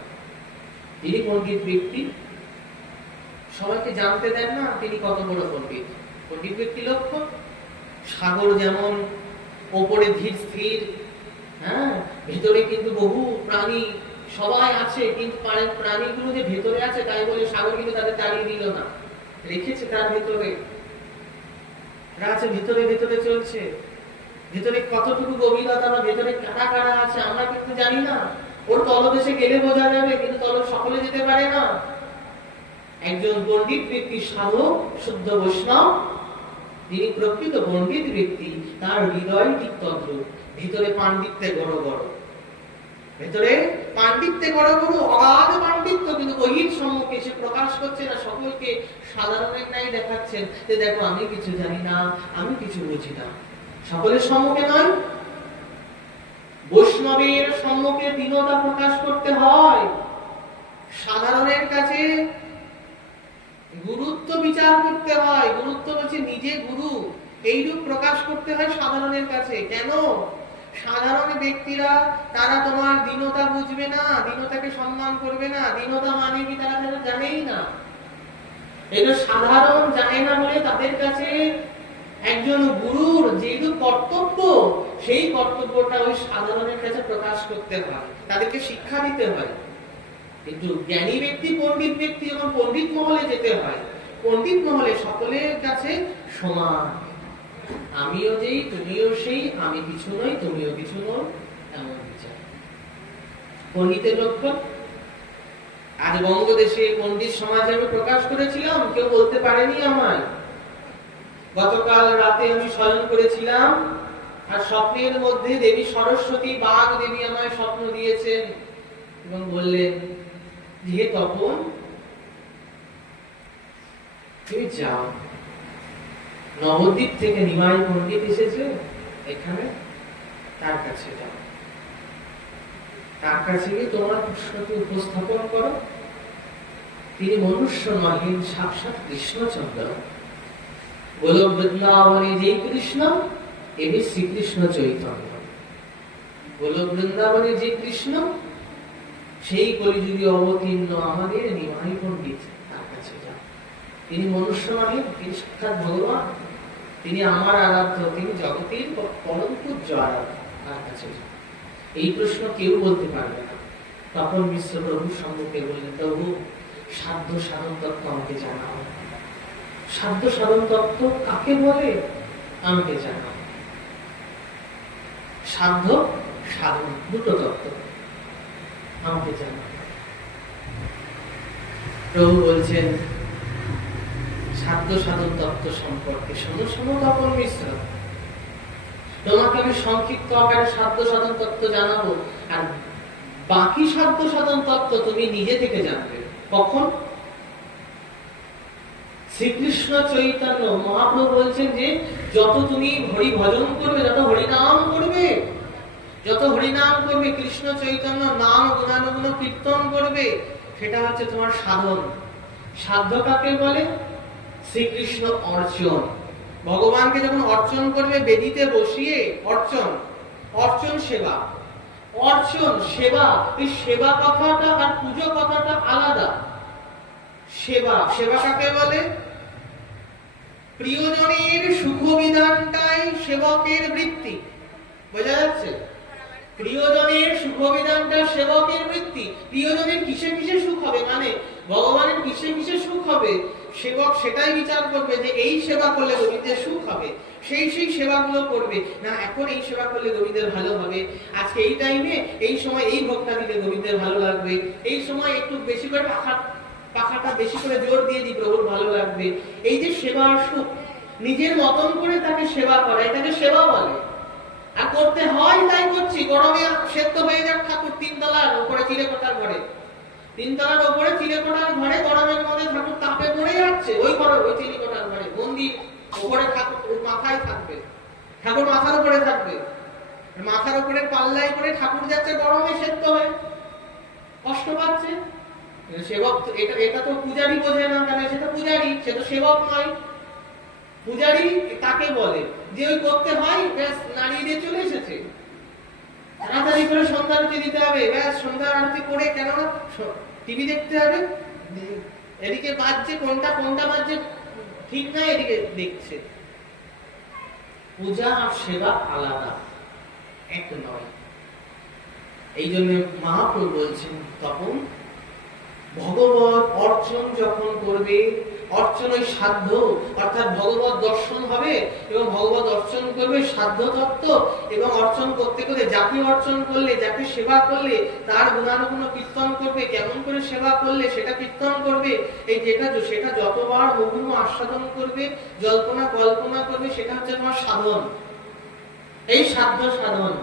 যিনি পণ্ডিত ব্যক্তি, সবাইকে জানতে দেন না তিনি কত বড় পণ্ডিত। পণ্ডিত ব্যক্তি লক্ষ্য, সাগর যেমন ওপরে ধীর স্থির, হ্যাঁ, ভেতরে কিন্তু বহু প্রাণী সবাই আছে, কিন্তু প্রাণীগুলো যে ভেতরে আছে তাই বলে সাগর কিন্তু তাদের তাড়িয়ে দিল না, রেখেছে তার ভেতরে। আছে ভিতরে ভেতরে চলছে, ভেতরে কতটুকু গভীরতা বা ভেতরে কারা কারা আছে আমরা কিন্তু জানি না। ওর তলদেশে গেলে বোঝা যাবে, কিন্তু তল সকলে যেতে পারে না। একজন পণ্ডিত ব্যক্তি, সাধক, শুদ্ধ বৈষ্ণব, যিনি প্রকৃত পণ্ডিত ব্যক্তি, তার হৃদয় ঠিক তদ্রূপ। ভিতরে পাণ্ডিত্যে বড় বড়, ভেতরে পাণ্ডিত্যে বড় বড় অগাধ পাণ্ডিত্য, কিন্তু বহির সম্মুখে সে প্রকাশ করছে না, সকলকে সাধারণের নাই দেখাচ্ছেন যে দেখো আমি কিছু জানি না, আমি কিছু বুঝি না। সকলের সম্মুখে নয়, বৈষ্ণবের সম্মুখে দীনতা প্রকাশ করতে হয়। সাধারণের কাছে গুরুত্ব বিচার করতে হয়, গুরুত্ব বলছে নিজে গুরু, এইরূপ প্রকাশ করতে হয় সাধারণের কাছে। কেন? সাধারণ ব্যক্তিরা তারা তোমার দীনতা বুঝবে না, দীনতাকে সম্মান করবে না। দীনতা মানে কি তারা জানেই না। এটা সাধারণ জানে না বলে তাদের কাছে একজন গুরুর যেটুকু কর্তব্য, সেই কর্তব্যটা ওই সাধারণের কাছে প্রকাশ করতে হয়, তাদেরকে শিক্ষা দিতে হয়। কিন্তু জ্ঞানী ব্যক্তি, পণ্ডিত ব্যক্তি যখন পণ্ডিত মহলে যেতে হয়, পণ্ডিত মহলে সকলের কাছে সমান, আমিও যেই তুমিও সেই, আমি কিছু নই তুমিও কিছু নও, এমন বিচার। পণ্ডিতের লক্ষণ আজ বঙ্গদেশে পণ্ডিত সমাজে আমি প্রকাশ করেছিলাম, কেউ বলতে পারেনি আমায়। গতকাল রাতে আমি শয়ন করেছিলাম, আর স্বপ্নের মধ্যে দেবী সরস্বতী, বাঘ দেবী আমায় স্বপ্ন দিয়েছেন এবং বললেন, হে তপন, তুমি যাও, নবদ্বীপ থেকে নিমাই পণ্ডিত এসেছে এখানে, তার কাছে যাও, তার কাছে গিয়ে তোমার প্রশ্নকে উপস্থাপন করো। তিনি মনুষ্য নহেন, সাক্ষাৎ কৃষ্ণচন্দ্র। বলো বৃন্দাবনে যেই কৃষ্ণ, এবে শ্রীকৃষ্ণ চৈতন্য বলো বৃন্দাবনে যে কৃষ্ণ, সেই কলিযুগে অবতীর্ণ আমাদের নিমাই পণ্ডিত, তার কাছে যাও। তিনি মনুষ্য নহেন, তিনি সাক্ষাৎ ভগবান, তিনি আমার আরাধ্য, তিনি জগতের পরম পূজ্য আরাধ্য, তার কাছে যাও। এই প্রশ্ন কেউ বলতে পারবে না। তখন মিশ্র প্রভু সম্মুখে বললেন, প্রভু সাধ্য সাধন তত্ত্ব আমাকে জানাও। সাধ্য সাধন তত্ত্ব কাকে বলে আমাকে জানাও। সাধ্য সাধন দুটো তত্ত্ব আমাকে জানাও। প্রভু বলছেন সাধ্য সাধন তত্ত্ব সম্পর্কে শোনো শোনো তপন মিশ্র, তোমাকে আমি সংক্ষিপ্ত আকারে সাধ্য সাধন তত্ত্ব জানাবো, আর বাকি সাধ্য সাধন তত্ত্ব তুমি নিজে থেকে জানবে। কখন? শ্রীকৃষ্ণ চৈতন্য মহাপ্রভু বলছেন যে যত তুমি হরি ভজন করবে, যত হরিনাম করবে, যত হরিনাম করবে, কৃষ্ণ চৈতন্য নাম গুণানুগুণ কীর্তন করবে, সেটা হচ্ছে তোমার সাধন। সাধ্য কাকে বলে? শ্রীকৃষ্ণ অর্চন। ভগবানকে যখন অর্চন করবে বেদিতে বসিয়ে, অর্চন, অর্চন সেবা, অর্চন সেবা, এই সেবা কথাটা আর পুজো কথাটা আলাদা। সেবা, সেবা কাকে বলে? প্রিয়জনের সুখ বিধানটাই সেবকের বৃত্তি। বোঝা যাচ্ছে? প্রিয়জনের সুখ বিধানটা সেবকের বৃত্তি। প্রিয়জনের কিসে কিসে সুখ হবে, মানে ভগবানের কিসে কিসে সুখ হবে, সেবক সেটাই বিচার করবে যে এই সেবা করলে গোবিন্দের সুখ হবে, সেই সেই সেবাগুলো করবে। না এখন এই সেবা করলে গোবিন্দের ভালো হবে, আজকে এই টাইমে এই সময় এই ভোগটা দিলে গোবিন্দের ভালো লাগবে, এই সময় একটু বেশি করে পাখাটা বেশি করে জোর দিয়ে দিই, প্রভুর ভালো লাগবে। এই যে সেবার সুখ, নিজের মতন করে তাকে সেবা করা, এটাকে সেবা বলে। আর করতে হয় তাই করছি। গরমে সেদ্ধ হয়ে যাক ঠাকুর তিনতলার উপরে চিলেকোঠার ঘরে, তিনতলার উপরে চিলেকোঠার ঘরে গরমের মধ্যে ঠাকুর তাপে পড়ে যাচ্ছে, ওই ঘরে ওই চিলেকোঠার ঘরে বন্দি, উপরে ঠাকুর মাথায় থাকবে, ঠাকুর মাথার উপরে থাকবে, মাথার উপরে পাল্লায় করে ঠাকুর যাচ্ছে গরমে সেদ্ধ হয়ে, কষ্ট পাচ্ছে। সেবক এটা তো পূজারি বোঝে না, কেন সেটা পূজারি, সে তো সেবক নয়। পূজারি তাকে বলে যে ওই করতে হয়, ব্যাস নাড়িয়ে দিয়ে চলে এসেছে, তাড়াতাড়ি করে সন্ধ্যা আরতি দিতে হবে, ব্যাস সন্ধ্যা আরতি করে, কেন টিভি দেখতে হবে, এদিকে বাজছে কোনটা কোনটা বাজছে ঠিক নাই, এদিকে দেখছে। পূজা আর সেবা আলাদা, এক নয়। এই জন্য মহাপ্রভু বলছেন তখন ভগবত অর্চন যখন করবে, অর্চন ওই সাধ্য, অর্থাৎ ভগবত দর্শন হবে এবং ভগবত অর্চন করবে সাধ্য তত্ত্ব, এবং অর্চন করতে করতে যাকে অর্চন করলে, যাকে সেবা করলে তার গুণানুগুণ কীর্তন করবে, কেমন করে সেবা করলে সেটা কীর্তন করবে, এই সেটা যতবার বহু আস্বাদন করবে, জল্পনা কল্পনা করবে, সেটা হচ্ছে তোমার সাধন। এই সাধ্য সাধন।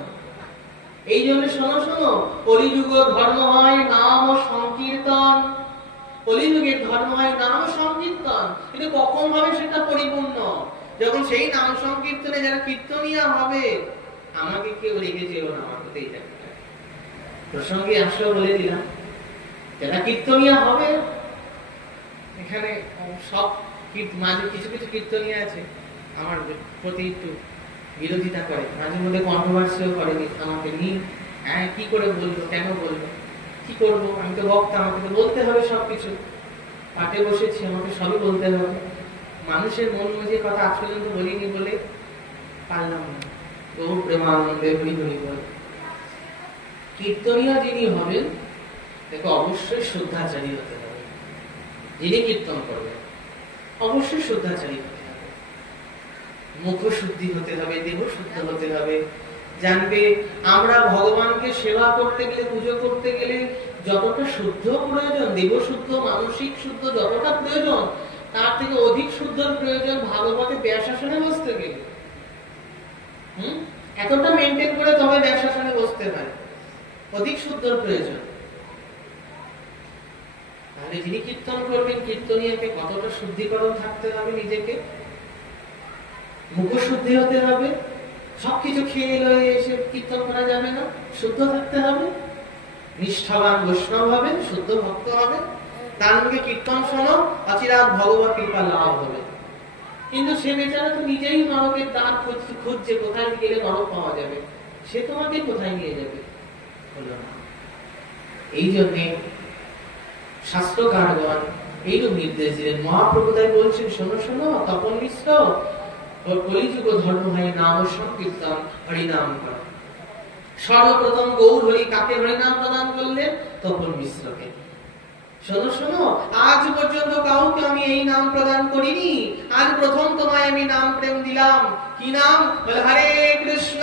এই জন্য শোনো শোনো, কলিযুগ ধর্ম হয় নাম ও সংকীর্তন। কলিযুগের ধর্ম হয় নাম সংকীর্তন, কিন্তু কখন হবে সেটা পরিপূর্ণ? যখন সেই নাম সংকীর্তনে যারা কীর্তনিয়া হবে। আমাকে কেউ রেখে যেও না, আমার কথাই থাকবে, প্রসঙ্গে আসলে বলে দিলাম, যারা কীর্তনিয়া হবে, এখানে সব মাঝে কিছু কিছু কীর্তনিয়া আছে আমার প্রতি একটু বিরোধিতা করে, মাঝে মধ্যে কন্ট্রোভার্সিও করে আমাকে নিয়ে, হ্যাঁ কি করে বলবো, কেন বলবো, কি করবো, আমি তো বক্তা, আমাকে তো বলতে হবে সবকিছু, পাঠে বসেছি, আমাকে সবই বলতে হবে। মানুষের মন মজে কথা আজ পর্যন্ত বলিনি বলে পারলাম না। বহু প্রেমানন্দে হরি হরি বলে। কীর্তনীয় যিনি হবেন তাকে অবশ্যই শ্রদ্ধাচারী হতে হবে। যিনি কীর্তন করবেন অবশ্যই শ্রদ্ধাচারী হতে হবে, মুখ শুদ্ধি হতে হবে, দেহ শুদ্ধ হতে হবে। জানবে আমরা ভগবানকে সেবা করতে গেলে, পুজো করতে গেলে যতটা শুদ্ধ প্রয়োজন, দেহ শুদ্ধ, মানসিক শুদ্ধ যতটা প্রয়োজন, তার থেকে অধিক শুদ্ধ প্রয়োজন ভাগবতে ব্যাসাসনে বসতে গেলে। এতটা মেনটেন করে তবে ব্যাসাসনে বসতে হয়, অধিক শুদ্ধ প্রয়োজন। তাহলে যিনি কীর্তন করবেন, কীর্তনীয়কে কতটা শুদ্ধিকরণ থাকতে হবে, নিজেকে মুখ শুদ্ধি হতে হবে। সবকিছু খেয়ে লয়ে এসে কীর্তন করা যাবে না, শুদ্ধ থাকতে হবে, নিষ্ঠাবান বৈষ্ণব হবে, শুদ্ধ ভক্ত হবে। তার মুখে কীর্তন শোনো, অচিরাৎ ভগবত কৃপা লাভ হবে। কিন্তু সে বেচারা তো নিজেই নরকের দ্বার খুঁজছে, কোথায় গেলে নরক পাওয়া যাবে, সে তোমাকে কোথায় নিয়ে যাবে? হলো না। এই জন্যে শাস্ত্রকারগণ এইরূপ নির্দেশ দিলেন। মহাপ্রভু তাই বলছেন, শোনো শোনো তপন মিশ্র, কলিযুগ ধর্ম হয় নাম সংকীর্তন, হরিনাম কর। সর্বপ্রথম গৌর হরি কাকে হরিনাম প্রদান করলেন? তপন মিশ্রকে। শোনো শোনো, আজ পর্যন্ত কাউকে আমি এই নাম প্রদান করিনি, আজ প্রথম তোমায় আমি নাম প্রেম দিলাম। কি নাম? বলে হরে কৃষ্ণ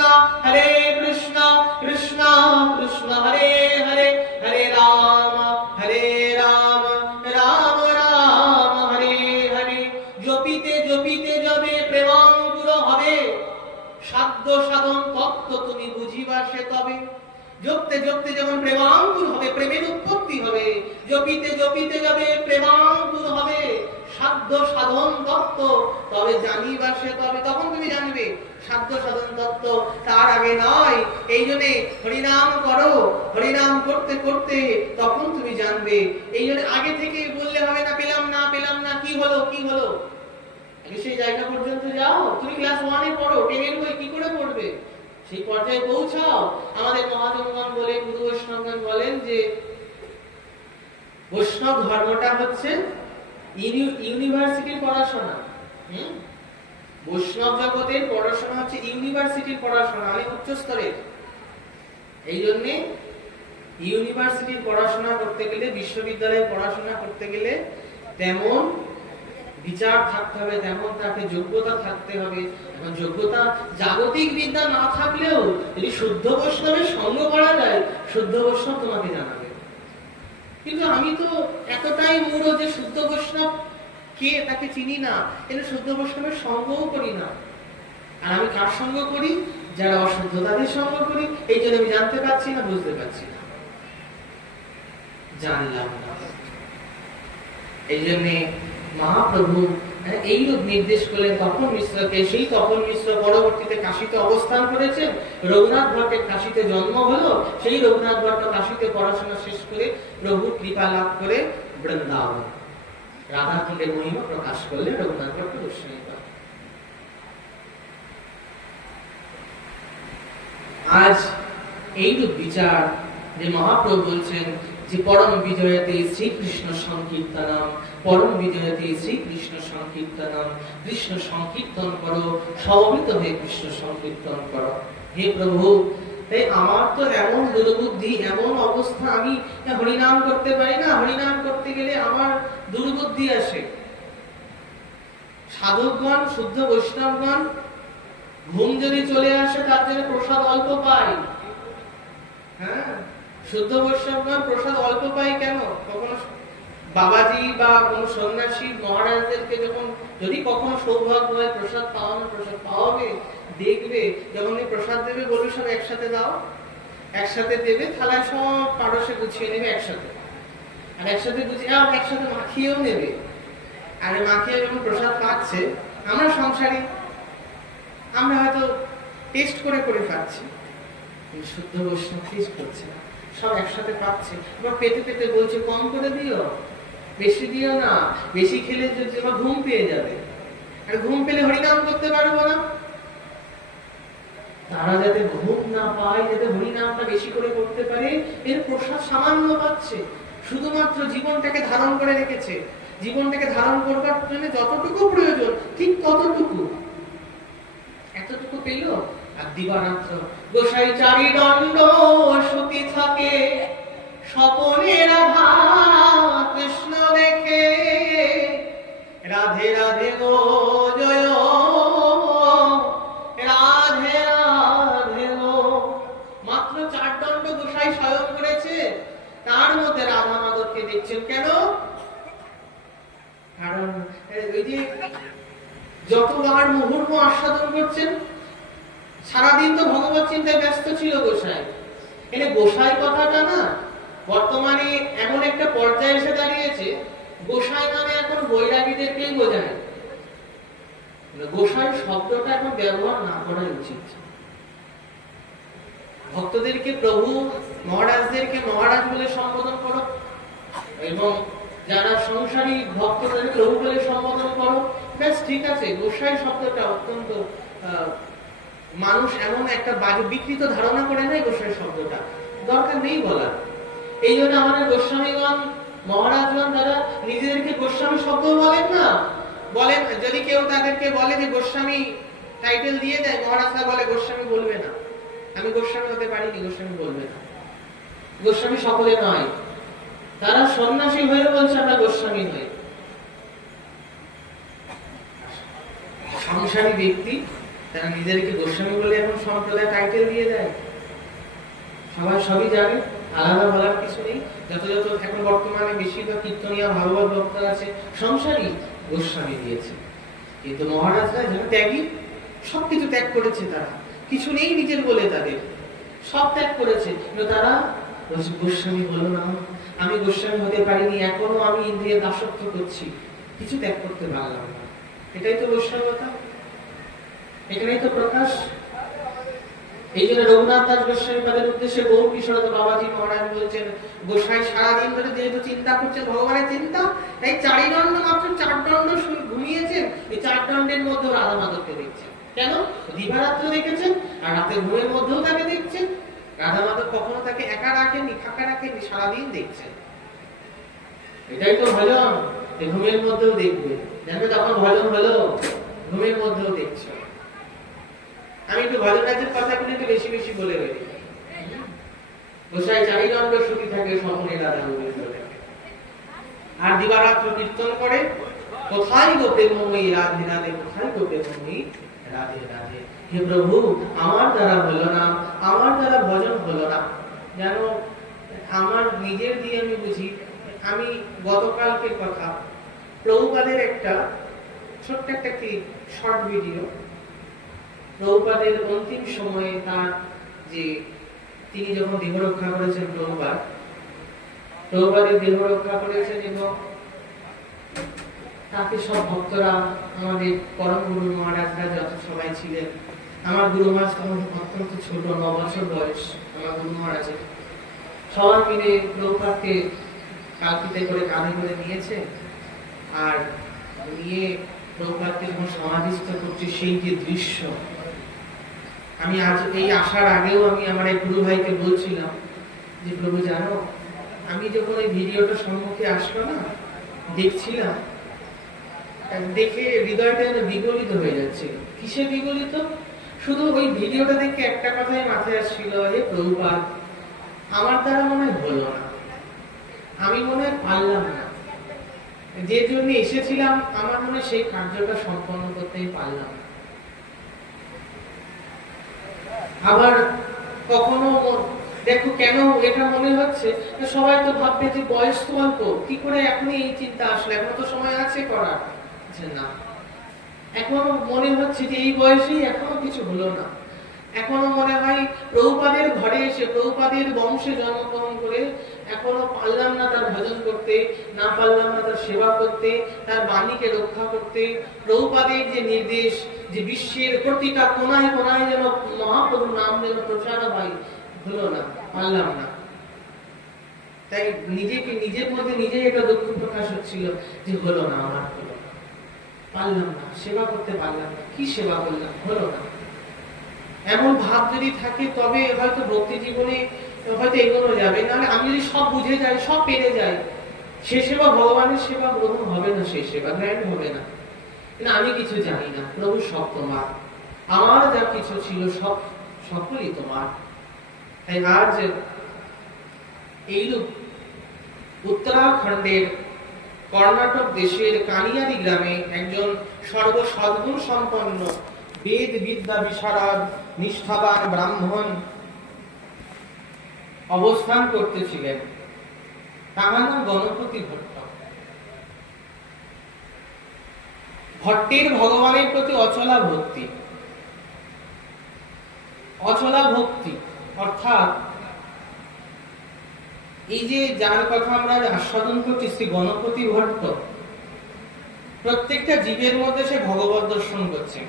কৃষ্ণ কৃষ্ণ হরে হরে, হরে রাম রাম রাম হরে হরে। জপিতে জপিতে যবে প্রেমাঙ্কুর হবে, সাধ্য সাধন তত্ত্ব তুমি বুঝিবা সে তবে। জপতে জপতে যেমন প্রেমাঙ্কুর হবে, প্রেমের উৎপত্তি হবে, জপিতে জপিতে যাবে প্রেমাঙ্কুর হবে, সাধ্য সাধন তত্ত্ব তবে জানিবা সে তবে। তখন তুমি জানবে সাধ্য সাধন তত্ত্ব, তার আগে নয়। এই জন্য হরিনাম করো, হরিনাম করতে করতে তখন তুমি জানবে। এই জন্য আগে থেকে বললে হবে না, পেলাম না পেলাম না, কি হলো কি হলো। সেই জায়গা পর্যন্ত যাও। তুমি ক্লাস 1 এ পড়ো, 10 এর বই কি করে পড়বে? সেই পর্যায়ে পৌঁছাও। আমাদের মহাজনগণ বলেন, গুরু বৈষ্ণবগণ বলেন যে বৈষ্ণব ধর্মটা হচ্ছে ইউনিভার্সিটির পড়াশোনা। বৈষ্ণব জগতের পড়াশোনা হচ্ছে ইউনিভার্সিটির পড়াশোনা, অনেক উচ্চ স্তরের। এই জন্য ইউনিভার্সিটির পড়াশোনা করতে গেলে, বিশ্ববিদ্যালয়ে পড়াশোনা করতে গেলে তেমন বিচার থাকতে হবে, তেমন তাকে যোগ্যতা থাকতে হবে। এখন যোগ্যতা জাগতিক বিদ্যা না থাকলেও যদি শুদ্ধ বৈষ্ণবের সঙ্গ করা যায়, শুদ্ধ বৈষ্ণব তোমাকে জানাবে। কিন্তু আমি তো এতটাই মূঢ় যে শুদ্ধ বৈষ্ণব কে তাকে চিনি না, কিন্তু শুদ্ধ বৈষ্ণবের সঙ্গও করি না। আর আমি কার সঙ্গ করি? যারা অশুদ্ধ তাদের সঙ্গ করি। এই জন্য আমি জানতে পারছি না, বুঝতে পারছি না, জানলাম না। এই জন্য মহাপ্রভু এইরূপ নির্দেশ করলেন তপন মিশ্রকে। সেই তপন মিশ্র পরবর্তীতে কাশীতে অবস্থান করেছেন। রঘুনাথ ভট্টের কাশীতে জন্ম হলো। সেই রঘুনাথ ভট্ট কাশীতে পড়াশোনা শেষ করে প্রভুর কৃপা লাভ করে বৃন্দাবন রাধাকুণ্ডের মহিমা প্রকাশ করলেন রঘুনাথ ভট্ট গোস্বামী। আজ এইরূপ বিচার যে মহাপ্রভু বলছেন যে পরম বিজয়তে শ্রীকৃষ্ণ সংকীর্তনম, পরম বিজয়তে শ্রীকৃষ্ণ সংকীর্তনম। কৃষ্ণ সংকীর্তন করো, সমবেত হয়ে কৃষ্ণ সংকীর্তন করো। হে প্রভু, তাই আমার তো এমন দুর্বুদ্ধি, এমন অবস্থা, আমি হরিনাম করতে পারি না। হরিনাম করতে গেলে আমার দুর্বুদ্ধি আসে। সাধকগণ, শুদ্ধ বৈষ্ণবগণ ঘুম যদি চলে আসে তার জন্য প্রসাদ অল্প পায়। হ্যাঁ, শুদ্ধ বৈষ্ণবগণ প্রসাদ অল্প পায় কেন? কখনো বাবাজি বা কোন সন্ন্যাসী মহারাজদেরকে যখন যদি কখনো সৌভাগ্য হয় প্রসাদ পাওয়ানো, প্রসাদ পাওয়াবে, দেখবে যখন প্রসাদ দেবে বলবে সব একসাথে দাও, একসাথে দেবে, থালায় সব পারসে গুছিয়ে নেবে একসাথে, আর একসাথে গুছিয়ে একসাথে মাখিয়েও নেবে। আর মাখিয়ে যখন প্রসাদ পাচ্ছে, আমরা সংসারী, আমরা হয়তো টেস্ট করে করে খাচ্ছি, শুদ্ধ বৈষ্ণব টেস্ট করছে না, সব একসাথে পাচ্ছে। এবার পেতে পেতে বলছে কম করে দিও, বেশি দিও না, বেশি খেলে যদি আমার ঘুম পেয়ে যাবে, আর ঘুম পেলে হরিনাম করতে পারবো না। তারা যাতে ঘুম না পায়, যাতে হরিনামটা বেশি করে করতে পারে, এর প্রসাদ সামান্য পাচ্ছে, শুধুমাত্র জীবনটাকে ধারণ করে রেখেছে। জীবনটাকে ধারণ করবার জন্য যতটুকু প্রয়োজন ঠিক ততটুকু, এতটুকু পেল। আর দিবারাত্র গোসাই চারি দণ্ড সতী থাকে, স্বপনে রাধা কৃষ্ণ দেখে, রাধে রাধে গো জয়, রাধে রাধে গো। মাত্র 4 দণ্ড গোসাই স্বয়ং করেছে, তার মধ্যে রাধা মাধবকে দেখছেন কেন? কারণ ওই যে যতবার মুহুর্ম আস্বাদন করছেন, সারাদিন তো ভগবত চিন্তায় ব্যস্ত ছিল গোসাই। এখানে গোসাই কথাটা না বর্তমানে এমন একটা পর্যায়ে এসে দাঁড়িয়েছে, গোসাই মানে এখন বৈরাগীদেরকেই বোঝায়। গোসাই শব্দটা এখন ব্যবহার না করাই উচিত। ভক্তদেরকে প্রভু, মহারাজদেরকে মহারাজ বলে সম্বোধন করো, এবং যারা সংসারী ভক্ত তাদের প্রভু বলে সম্বোধন করো, ব্যাস ঠিক আছে। গোসাই শব্দটা অত্যন্ত মানুষ এমন একটা বাজে বিকৃত ধারণা করে নেয় গোসাই শব্দটা, দরকার নেই বলার। এই জন্য আমাদের গোস্বামীগণ মহারাজগণ তারা নিজেদেরকে গোস্বামী শব্দ বলেন না, বলেন যদি কেউ তাদেরকে বলে যে গোস্বামী টাইটেল দিয়ে দেয়, মহারাজরা বলে গোস্বামী বলবে না, আমি গোস্বামী হতে পারিনি, গোস্বামী বলবে না। গোস্বামী সকলে নয়, তারা সন্ন্যাসী হয়ে বলছে আমরা গোস্বামী নই। সংসারী ব্যক্তি তারা নিজেদেরকে গোস্বামী বলে এখন সম্প্রদায় টাইটেল দিয়ে দেয়। সবাই সবই জানে, আলাদা বলার কিছু নেই। যত যত এখন বর্তমানে বেশিরভাগ কীর্তনিয়া ভাগবত ভক্ত আছে সংসারী গোস্বামী দিয়েছে, কিন্তু মহারাজরা যারা ত্যাগী, সবকিছু ত্যাগ করেছে, তারা কিছু নেই নিজের বলে, তাদের সব ত্যাগ করেছে, কিন্তু তারা গোস্বামী হলো না। আমি গোস্বামী হতে পারিনি, এখনো আমি ইন্দ্রিয় দাসত্ব করছি, কিছু ত্যাগ করতে পারলাম না। এটাই তো গোস্বামীতা, এখানেই তো প্রকাশ। এই জন্য রঘুনাথ দাস গোস্বামীপাদের উদ্দেশ্যে গৌর কিশোর বাবাজি মহারাজ বলছেন, গোসাই সারাদিন ধরে যেহেতু চিন্তা করছেন ভগবানের চিন্তা, তাই চারি দণ্ড মাত্র 4 দণ্ড ঘুমিয়েছেন। এই 4 দণ্ডের মধ্যে রাধা মাধবকে দেখছেন। কেন? দিবারাত্র দেখেছেন, আর রাতের ঘুমের মধ্যেও তাকে দেখছেন। রাধা মাধব কখনো তাকে একা রাখেননি, ফাঁকা রাখেননি, সারাদিন দেখছেন। এটাই তো ভজন। ঘুমের মধ্যেও দেখবে, জানবে তখন ভজন হলো, ঘুমের মধ্যেও দেখছো। আমি একটু ভজন রাজের কথাগুলো একটু বেশি বেশি বলে রই। গোসাই চারি দণ্ড সুখী থাকে, স্বপ্নে রাধা বলে, আর দিবারাত্র কীর্তন করে, কোথায় গো প্রেমময়ী রাধে রাধে, কোথায় গো প্রেমময়ী রাধে রাধে। হে প্রভু, আমার দ্বারা হলো না, আমার দ্বারা ভজন হলো না। জানো, আমার নিজের দিয়ে আমি বুঝি। আমি গতকালকে কথা, প্রভুপাদের একটা ছোট্ট একটা শর্ট ভিডিও, প্রভুপাদের অন্তিম সময়ে তার যে তিনি যখন দেহ রক্ষা করেছেন, প্রভুপাদের দেহ রক্ষা করেছেন, এবং তাকে সব ভক্তরা, আমাদের পরম গুরু মহারাজরা যত সবাই ছিলেন, আমার গুরু মহারাজ তখন অত্যন্ত ছোট, 9 বছর বয়স আমার গুরু মহারাজের, সবাই মিলে প্রভুপাদকে কালকিতে করে কাঁধে করে নিয়েছে, আর নিয়ে প্রভুপাদকে যখন সমাধিস্থ করছে, সেই যে দৃশ্য, আমি আজ এই আসার আগেও আমি আমার এক গুরু ভাইকে বলছিলাম যে প্রভু জানো, আমি যখন এই ভিডিওটা সম্মুখে আসলো না, দেখছিলাম, দেখে হৃদয়টা যেন বিগলিত হয়ে যাচ্ছে। কিসে বিগলিত? শুধু ওই ভিডিওটা দেখে একটা কথাই মাথায় আসছিল, হে প্রভুপাদ, আমার দ্বারা মনে হয় হলো না, আমি মনে হয় পারলাম না, যে জন্য এসেছিলাম আমার মনে হয় সেই কার্যটা সম্পন্ন করতেই পারলাম না। আবার কখনো দেখো কেন এটা মনে হচ্ছে, সবাই তো ভাববে যে বয়স তো অল্প, কি করে এখনই এই চিন্তা আসলে, এখনো তো সময় আছে করার। না, এখনো মনে হচ্ছে যে এই বয়সেই এখনো কিছু হলো না। এখনো মনে হয় প্রভুপাদের ঘরে এসে, প্রভুপাদের বংশে জন্মগ্রহণ করে এখনো পারলাম না তার ভজন করতে, না পারলাম না তার সেবা করতে, তার বাণীকে রক্ষা করতে। প্রভুপাদের যে নির্দেশ, যে বিশ্বের প্রতিটা কোনায় কোনায় যেন মহাপ্রভুর নাম যেন প্রচার হয়, হলো না, পারলাম না। তাই নিজেকে নিজের মধ্যে নিজেই একটা দুঃখ প্রকাশ হচ্ছিল যে হলো না, আমার হলো না, পারলাম না, সেবা করতে পারলাম না, কি সেবা করলাম, হলো না। এমন ভাব যদি থাকে তবে হয়তো ভক্তি জীবনে হয়তো এগোনো যাবে। নাহলে আমি যদি সব বুঝে যাই, সব পেরে যাই, সে সেবা ভগবানের সেবা গ্রহণ হবে না, সেই সেবা গ্রহণ হবে না। কিন্তু আমি কিছু জানি না, প্রভু সব তোমার, আমার যা কিছু ছিল সব সকলই তোমার। তাই আজ এইরূপ উত্তরাখণ্ডের কর্ণাটক দেশের কানিয়ারি গ্রামে একজন সর্বসদ্গুণ সম্পন্ন বেদ বিদ্যা বিশারদ নিষ্ঠাবান ব্রাহ্মণ অবস্থান করতেছিলেন। তার নাম গণপতি ভট্ট। ভট্টের ভগবানের প্রতি অচলা ভক্তি। অচলা ভক্তি অর্থাৎ এই যে যার কথা আমরা আস্বাদন করছি, শ্রী গণপতি ভট্ট, প্রত্যেকটা জীবের মধ্যে সে ভগবত দর্শন করছে।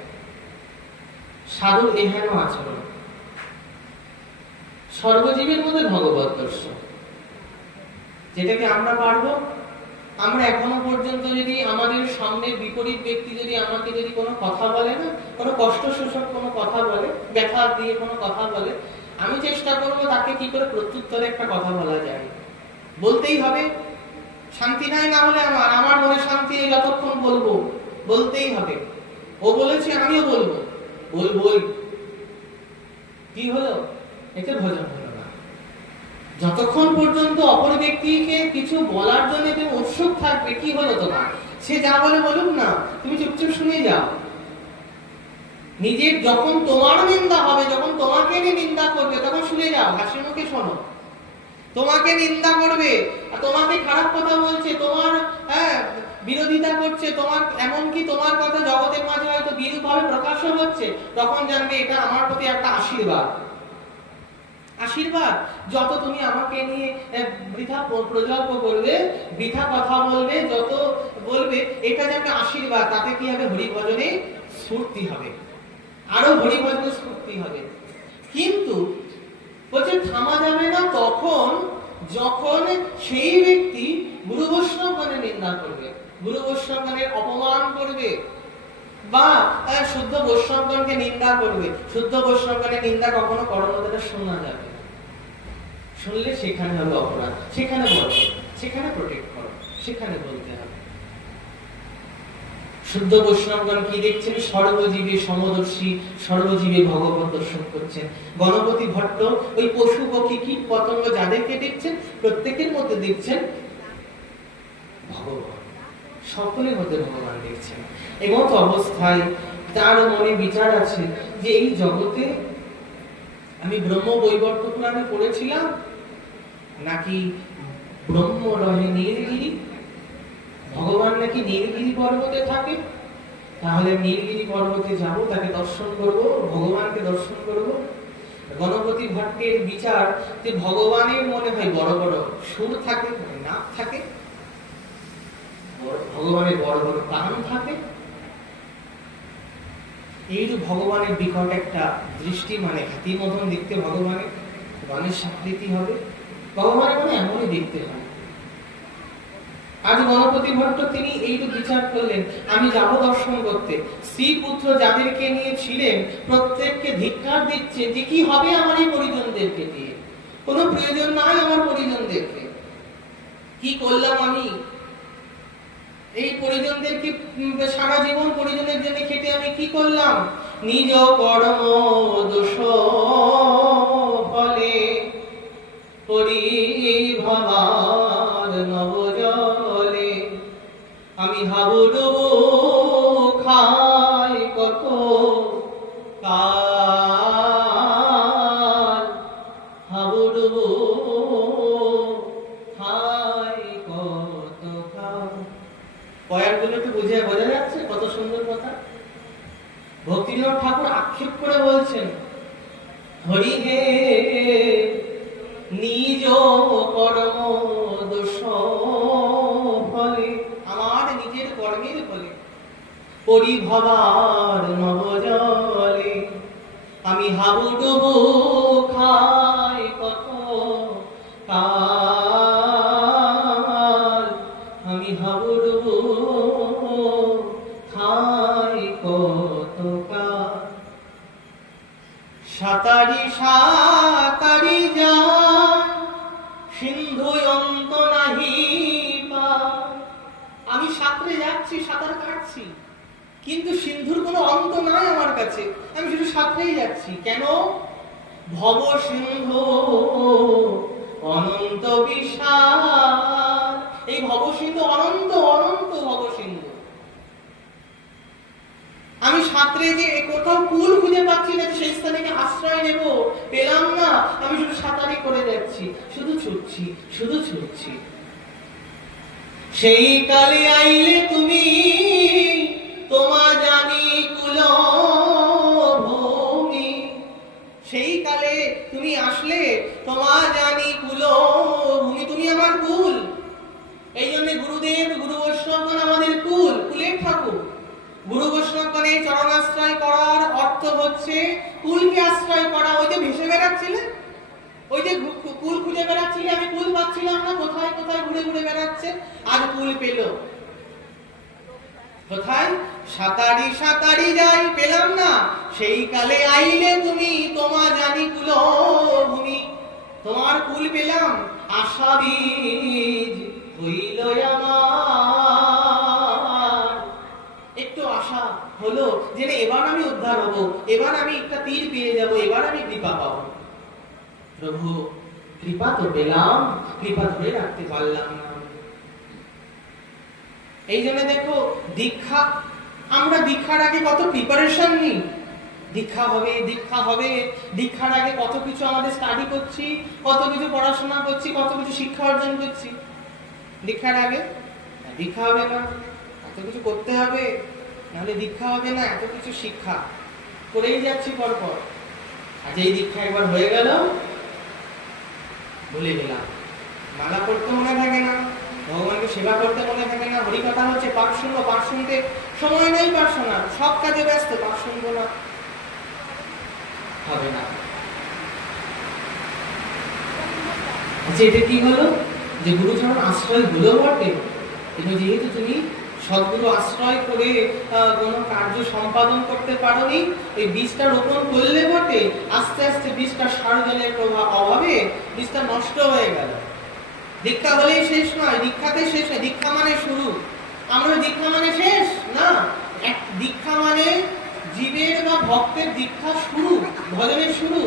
সাধুর এহেন আচরণ, সর্বজীবের মধ্যে ভগবত দর্শন, যেটাকে আমরা পারবো আমরা এখনো পর্যন্ত যদি আমাদের সামনের বিপরীত ব্যক্তি যদি আমাকে যদি কোনো কথা বলে না, কোনো কষ্ট শোষক কোনো কথা বলে, ব্যথা দিয়ে কোনো কথা বলে, আমি চেষ্টা করব তাকে কি করে প্রত্যুত্তরে একটা কথা বলা যায়। বলতেই হবে, শান্তি নাই না হলে আমার মনে শান্তি যতক্ষণ বলবো, বলতেই হবে। ও বলেছে আমিও বলবো, বলবোই। কি হলো? এতে ভজন হলো না। যতক্ষণ পর্যন্ত অপর ব্যক্তিকে কিছু বলার জন্য তুমি উৎসুক থাকবে, কি হলো তোমার? সে যা বলে বলুক না, তুমি চুপচাপ শুনে যাও। নিজের যখন তোমার নিন্দা হবে, যখন তোমাকে নিন্দা করবে, তখন শুনে যাও, হাসি মুখে শোনো। তোমাকে নিন্দা করবে আর তোমাকে খারাপ কথা বলছে, তোমার বিরোধিতা করছে, তোমার এমনকি তোমার কথা জগতের মাঝে হয়তো বিরূপভাবে প্রকাশ হচ্ছে, তখন জানবে এটা আমার প্রতি একটা আশীর্বাদ। আশীর্বাদ। যত তুমি আমাকে নিয়ে বৃথা প্রজল্প করবে, বৃথা কথা বলবে, যত বলবে, এটা যাবে আশীর্বাদ। তাতে কি হবে? হরিভজনে স্ফূর্তি হবে, আরো হরিভজনে স্ফূর্তি হবে। কিন্তু বলছে থামা যাবে না তখন যখন সেই ব্যক্তি গুরু বৈষ্ণবগণের নিন্দা করবে, গুরু বৈষ্ণবগণের অপমান করবে, বা শুদ্ধ বৈষ্ণবগণকে নিন্দা করবে। শুদ্ধ বৈষ্ণবগণের নিন্দা কখনো কর্মদাতা শোনা যাবে। শুনলে সেখানে হবে অপরাধ, সেখানে বলো, সেখানে প্রোটেক্ট করো, সেখানে বলতে হবে। শুদ্ধ বৈষ্ণবগণ কি দেখছেন? সর্বজীবে সমদর্শী, সর্বজীবে ভগবত দর্শন করছেন। গণপতি ভট্ট ওই পশু পক্ষী কীট পতঙ্গ যাদেরকে দেখছেন, প্রত্যেকের মধ্যে দেখছেন ভগবান, সকলের মধ্যে ভগবান দেখছেন। এমত অবস্থায় তার মনে বিচার আছে যে এই জগতে আমি ব্রহ্ম বৈবর্ত পুরাণে পড়েছিলাম নাকি ব্রহ্ম রহে নীলগিরি, ভগবান নাকি নীলগিরি পর্বতে থাকে। তাহলে নীলগিরি পর্বতে যাব, তাকে দর্শন করব, ভগবানকে দর্শন করব। গণপতি ভট্টের বিচার যে ভগবানের মনে হয় বড় বড় সুর থাকে, নাক থাকে, ভগবানের বড় বড় কান থাকে। এই যে ভগবানের বিকট একটা দৃষ্টি, মানে হাতির মতন দেখতে ভগবানের, গণেশ আকৃতি হবে, ভগবানের মানে এমনই দেখতে হয়। আজ গণপতি ভট্ট তিনি এই তো বিচার করলেন, আমি যাব দর্শন করতে। স্ত্রী পুত্র যাদেরকে নিয়ে ছিলেন প্রত্যেককে ধিক্কার দিচ্ছে যে কি হবে আমার এই পরিজনদেরকে দিয়ে, কোনো প্রয়োজন নাই আমার পরিজনদেরকে, কি করলাম আমি এই পরিজনদেরকে, সারা জীবন পরিজনের জন্য খেটে আমি কি করলাম? নিজ কর্ম দোষ ফলে পরিভবার নবজলে আমি হাবুডুবু খাই কত কাল, হাবুডুবু খাই কত কাল। পয়ারগুলো একটু বোঝা যাচ্ছে? কত সুন্দর কথা। ভক্তিবিনোদ ঠাকুর আক্ষেপ করে বলছেন, হরি হে নিজ কর্ম দোষ ফলে, আমার নিজের কর্মের ফলে পরিভবার নবজলে আমি হাবুডুবু খাই কত কাল, আমি হাবুডুবু খাই কত কাল। সাঁতারি সাঁতারি যায় সিন্ধু অন্ত নাহি পায়। আমি সাঁতরে যাচ্ছি, সাঁতার কাটছি, কিন্তু সিন্ধুর কোনো অন্ত নাই আমার কাছে, আমি শুধু সাঁতরেই যাচ্ছি। কেন? ভব সিন্ধু অনন্ত বিশাল। এই ভব সিন্ধু অনন্ত, অনন্ত ভব সিন্ধু। আমি সাঁতরে যে কোথাও কুল খুঁজে পাচ্ছি না, সেই স্থানে আশ্রয় নেব, পেলাম না, আমি শুধু সাঁতারি করে যাচ্ছি, শুধু ছুটছি, শুধু ছুটছি। সেই কালে আইলে তুমি তোমা জানি কুল ভূমি, সেই কালে তুমি আসলে তোমা জানি কুল ভূমি, তুমি আমার কুল। এই জন্য গুরুদেব, গুরু বৈষ্ণবগণ আমাদের কুল, কুলের ঠাকুর। গুরু বৈষ্ণবগণের চরণাশ্রয় করার অর্থ হচ্ছে কুলকে আশ্রয় করা। ওই যে ভেসে বেড়াচ্ছিলেন, ওই যে কুল খুঁজে বেড়াচ্ছিলে, আমি কুল পাচ্ছিলাম না, কোথায় কোথায় ঘুরে ঘুরে বেড়াচ্ছে, আর কুল পেল কোথায়? সাতারি সাতারি যাই পেলাম না, সেই কালে আইলে তুমি তোমা জানি কুল ভূমি। তোমার কুল পেলাম, আশা বীজ হইল আমার। একটু আশা হলো যে এবার আমি উদ্ধার হব, এবার আমি একটা তীর পেয়ে যাব, এবার আমি কৃপা পাবো। প্রভু কৃপা তো পেলাম, কৃপা ধরে রাখতে পারলাম না। এই জন্য দেখো দীক্ষা, আমরা দীক্ষার আগে কত প্রিপারেশন নিই। দীক্ষা হবে, দীক্ষা হবে, দীক্ষার আগে কত কিছু আমাদের স্টাডি করছি, কত কিছু পড়াশোনা করছি, কত কিছু শিক্ষা অর্জন করছি। দীক্ষার আগে দীক্ষা হবে না, এত কিছু করতে হবে, নাহলে দীক্ষা হবে না, এত কিছু শিক্ষা করেই যাচ্ছি পরপর। আজ এই দীক্ষা একবার হয়ে গেল, ভুলে গেলাম, মালা পড়তে মনে থাকে না, ভগবানকে সেবা করতে মনে থাকে না, হরিকথা হচ্ছে পাঠ শুনবো, পাঠ শুনতে সময় নেই, পাঠ শোনার সব কাজে ব্যস্ত, পাঠ শুনবো না, হবে না। আচ্ছা, এটা কি হলো যে গুরুচরণ আশ্রয় হলো বটে, কিন্তু যেহেতু তুমি সদ্গুরু আশ্রয় করে কোনো কার্য সম্পাদন করতে পারোনি, ওই বীজটা রোপণ করলে বটে, আস্তে আস্তে বীজটা সার জলের অভাবে বীজটা নষ্ট হয়ে গেল। দীক্ষা হলেই শেষ নয়, দীক্ষাতে শেষ নয়, দীক্ষা মানে শুরু। আমরা দীক্ষা মানে শেষ না, দীক্ষা মানে জীবের বা ভক্তের দীক্ষা শুরু, ভজনের শুরু।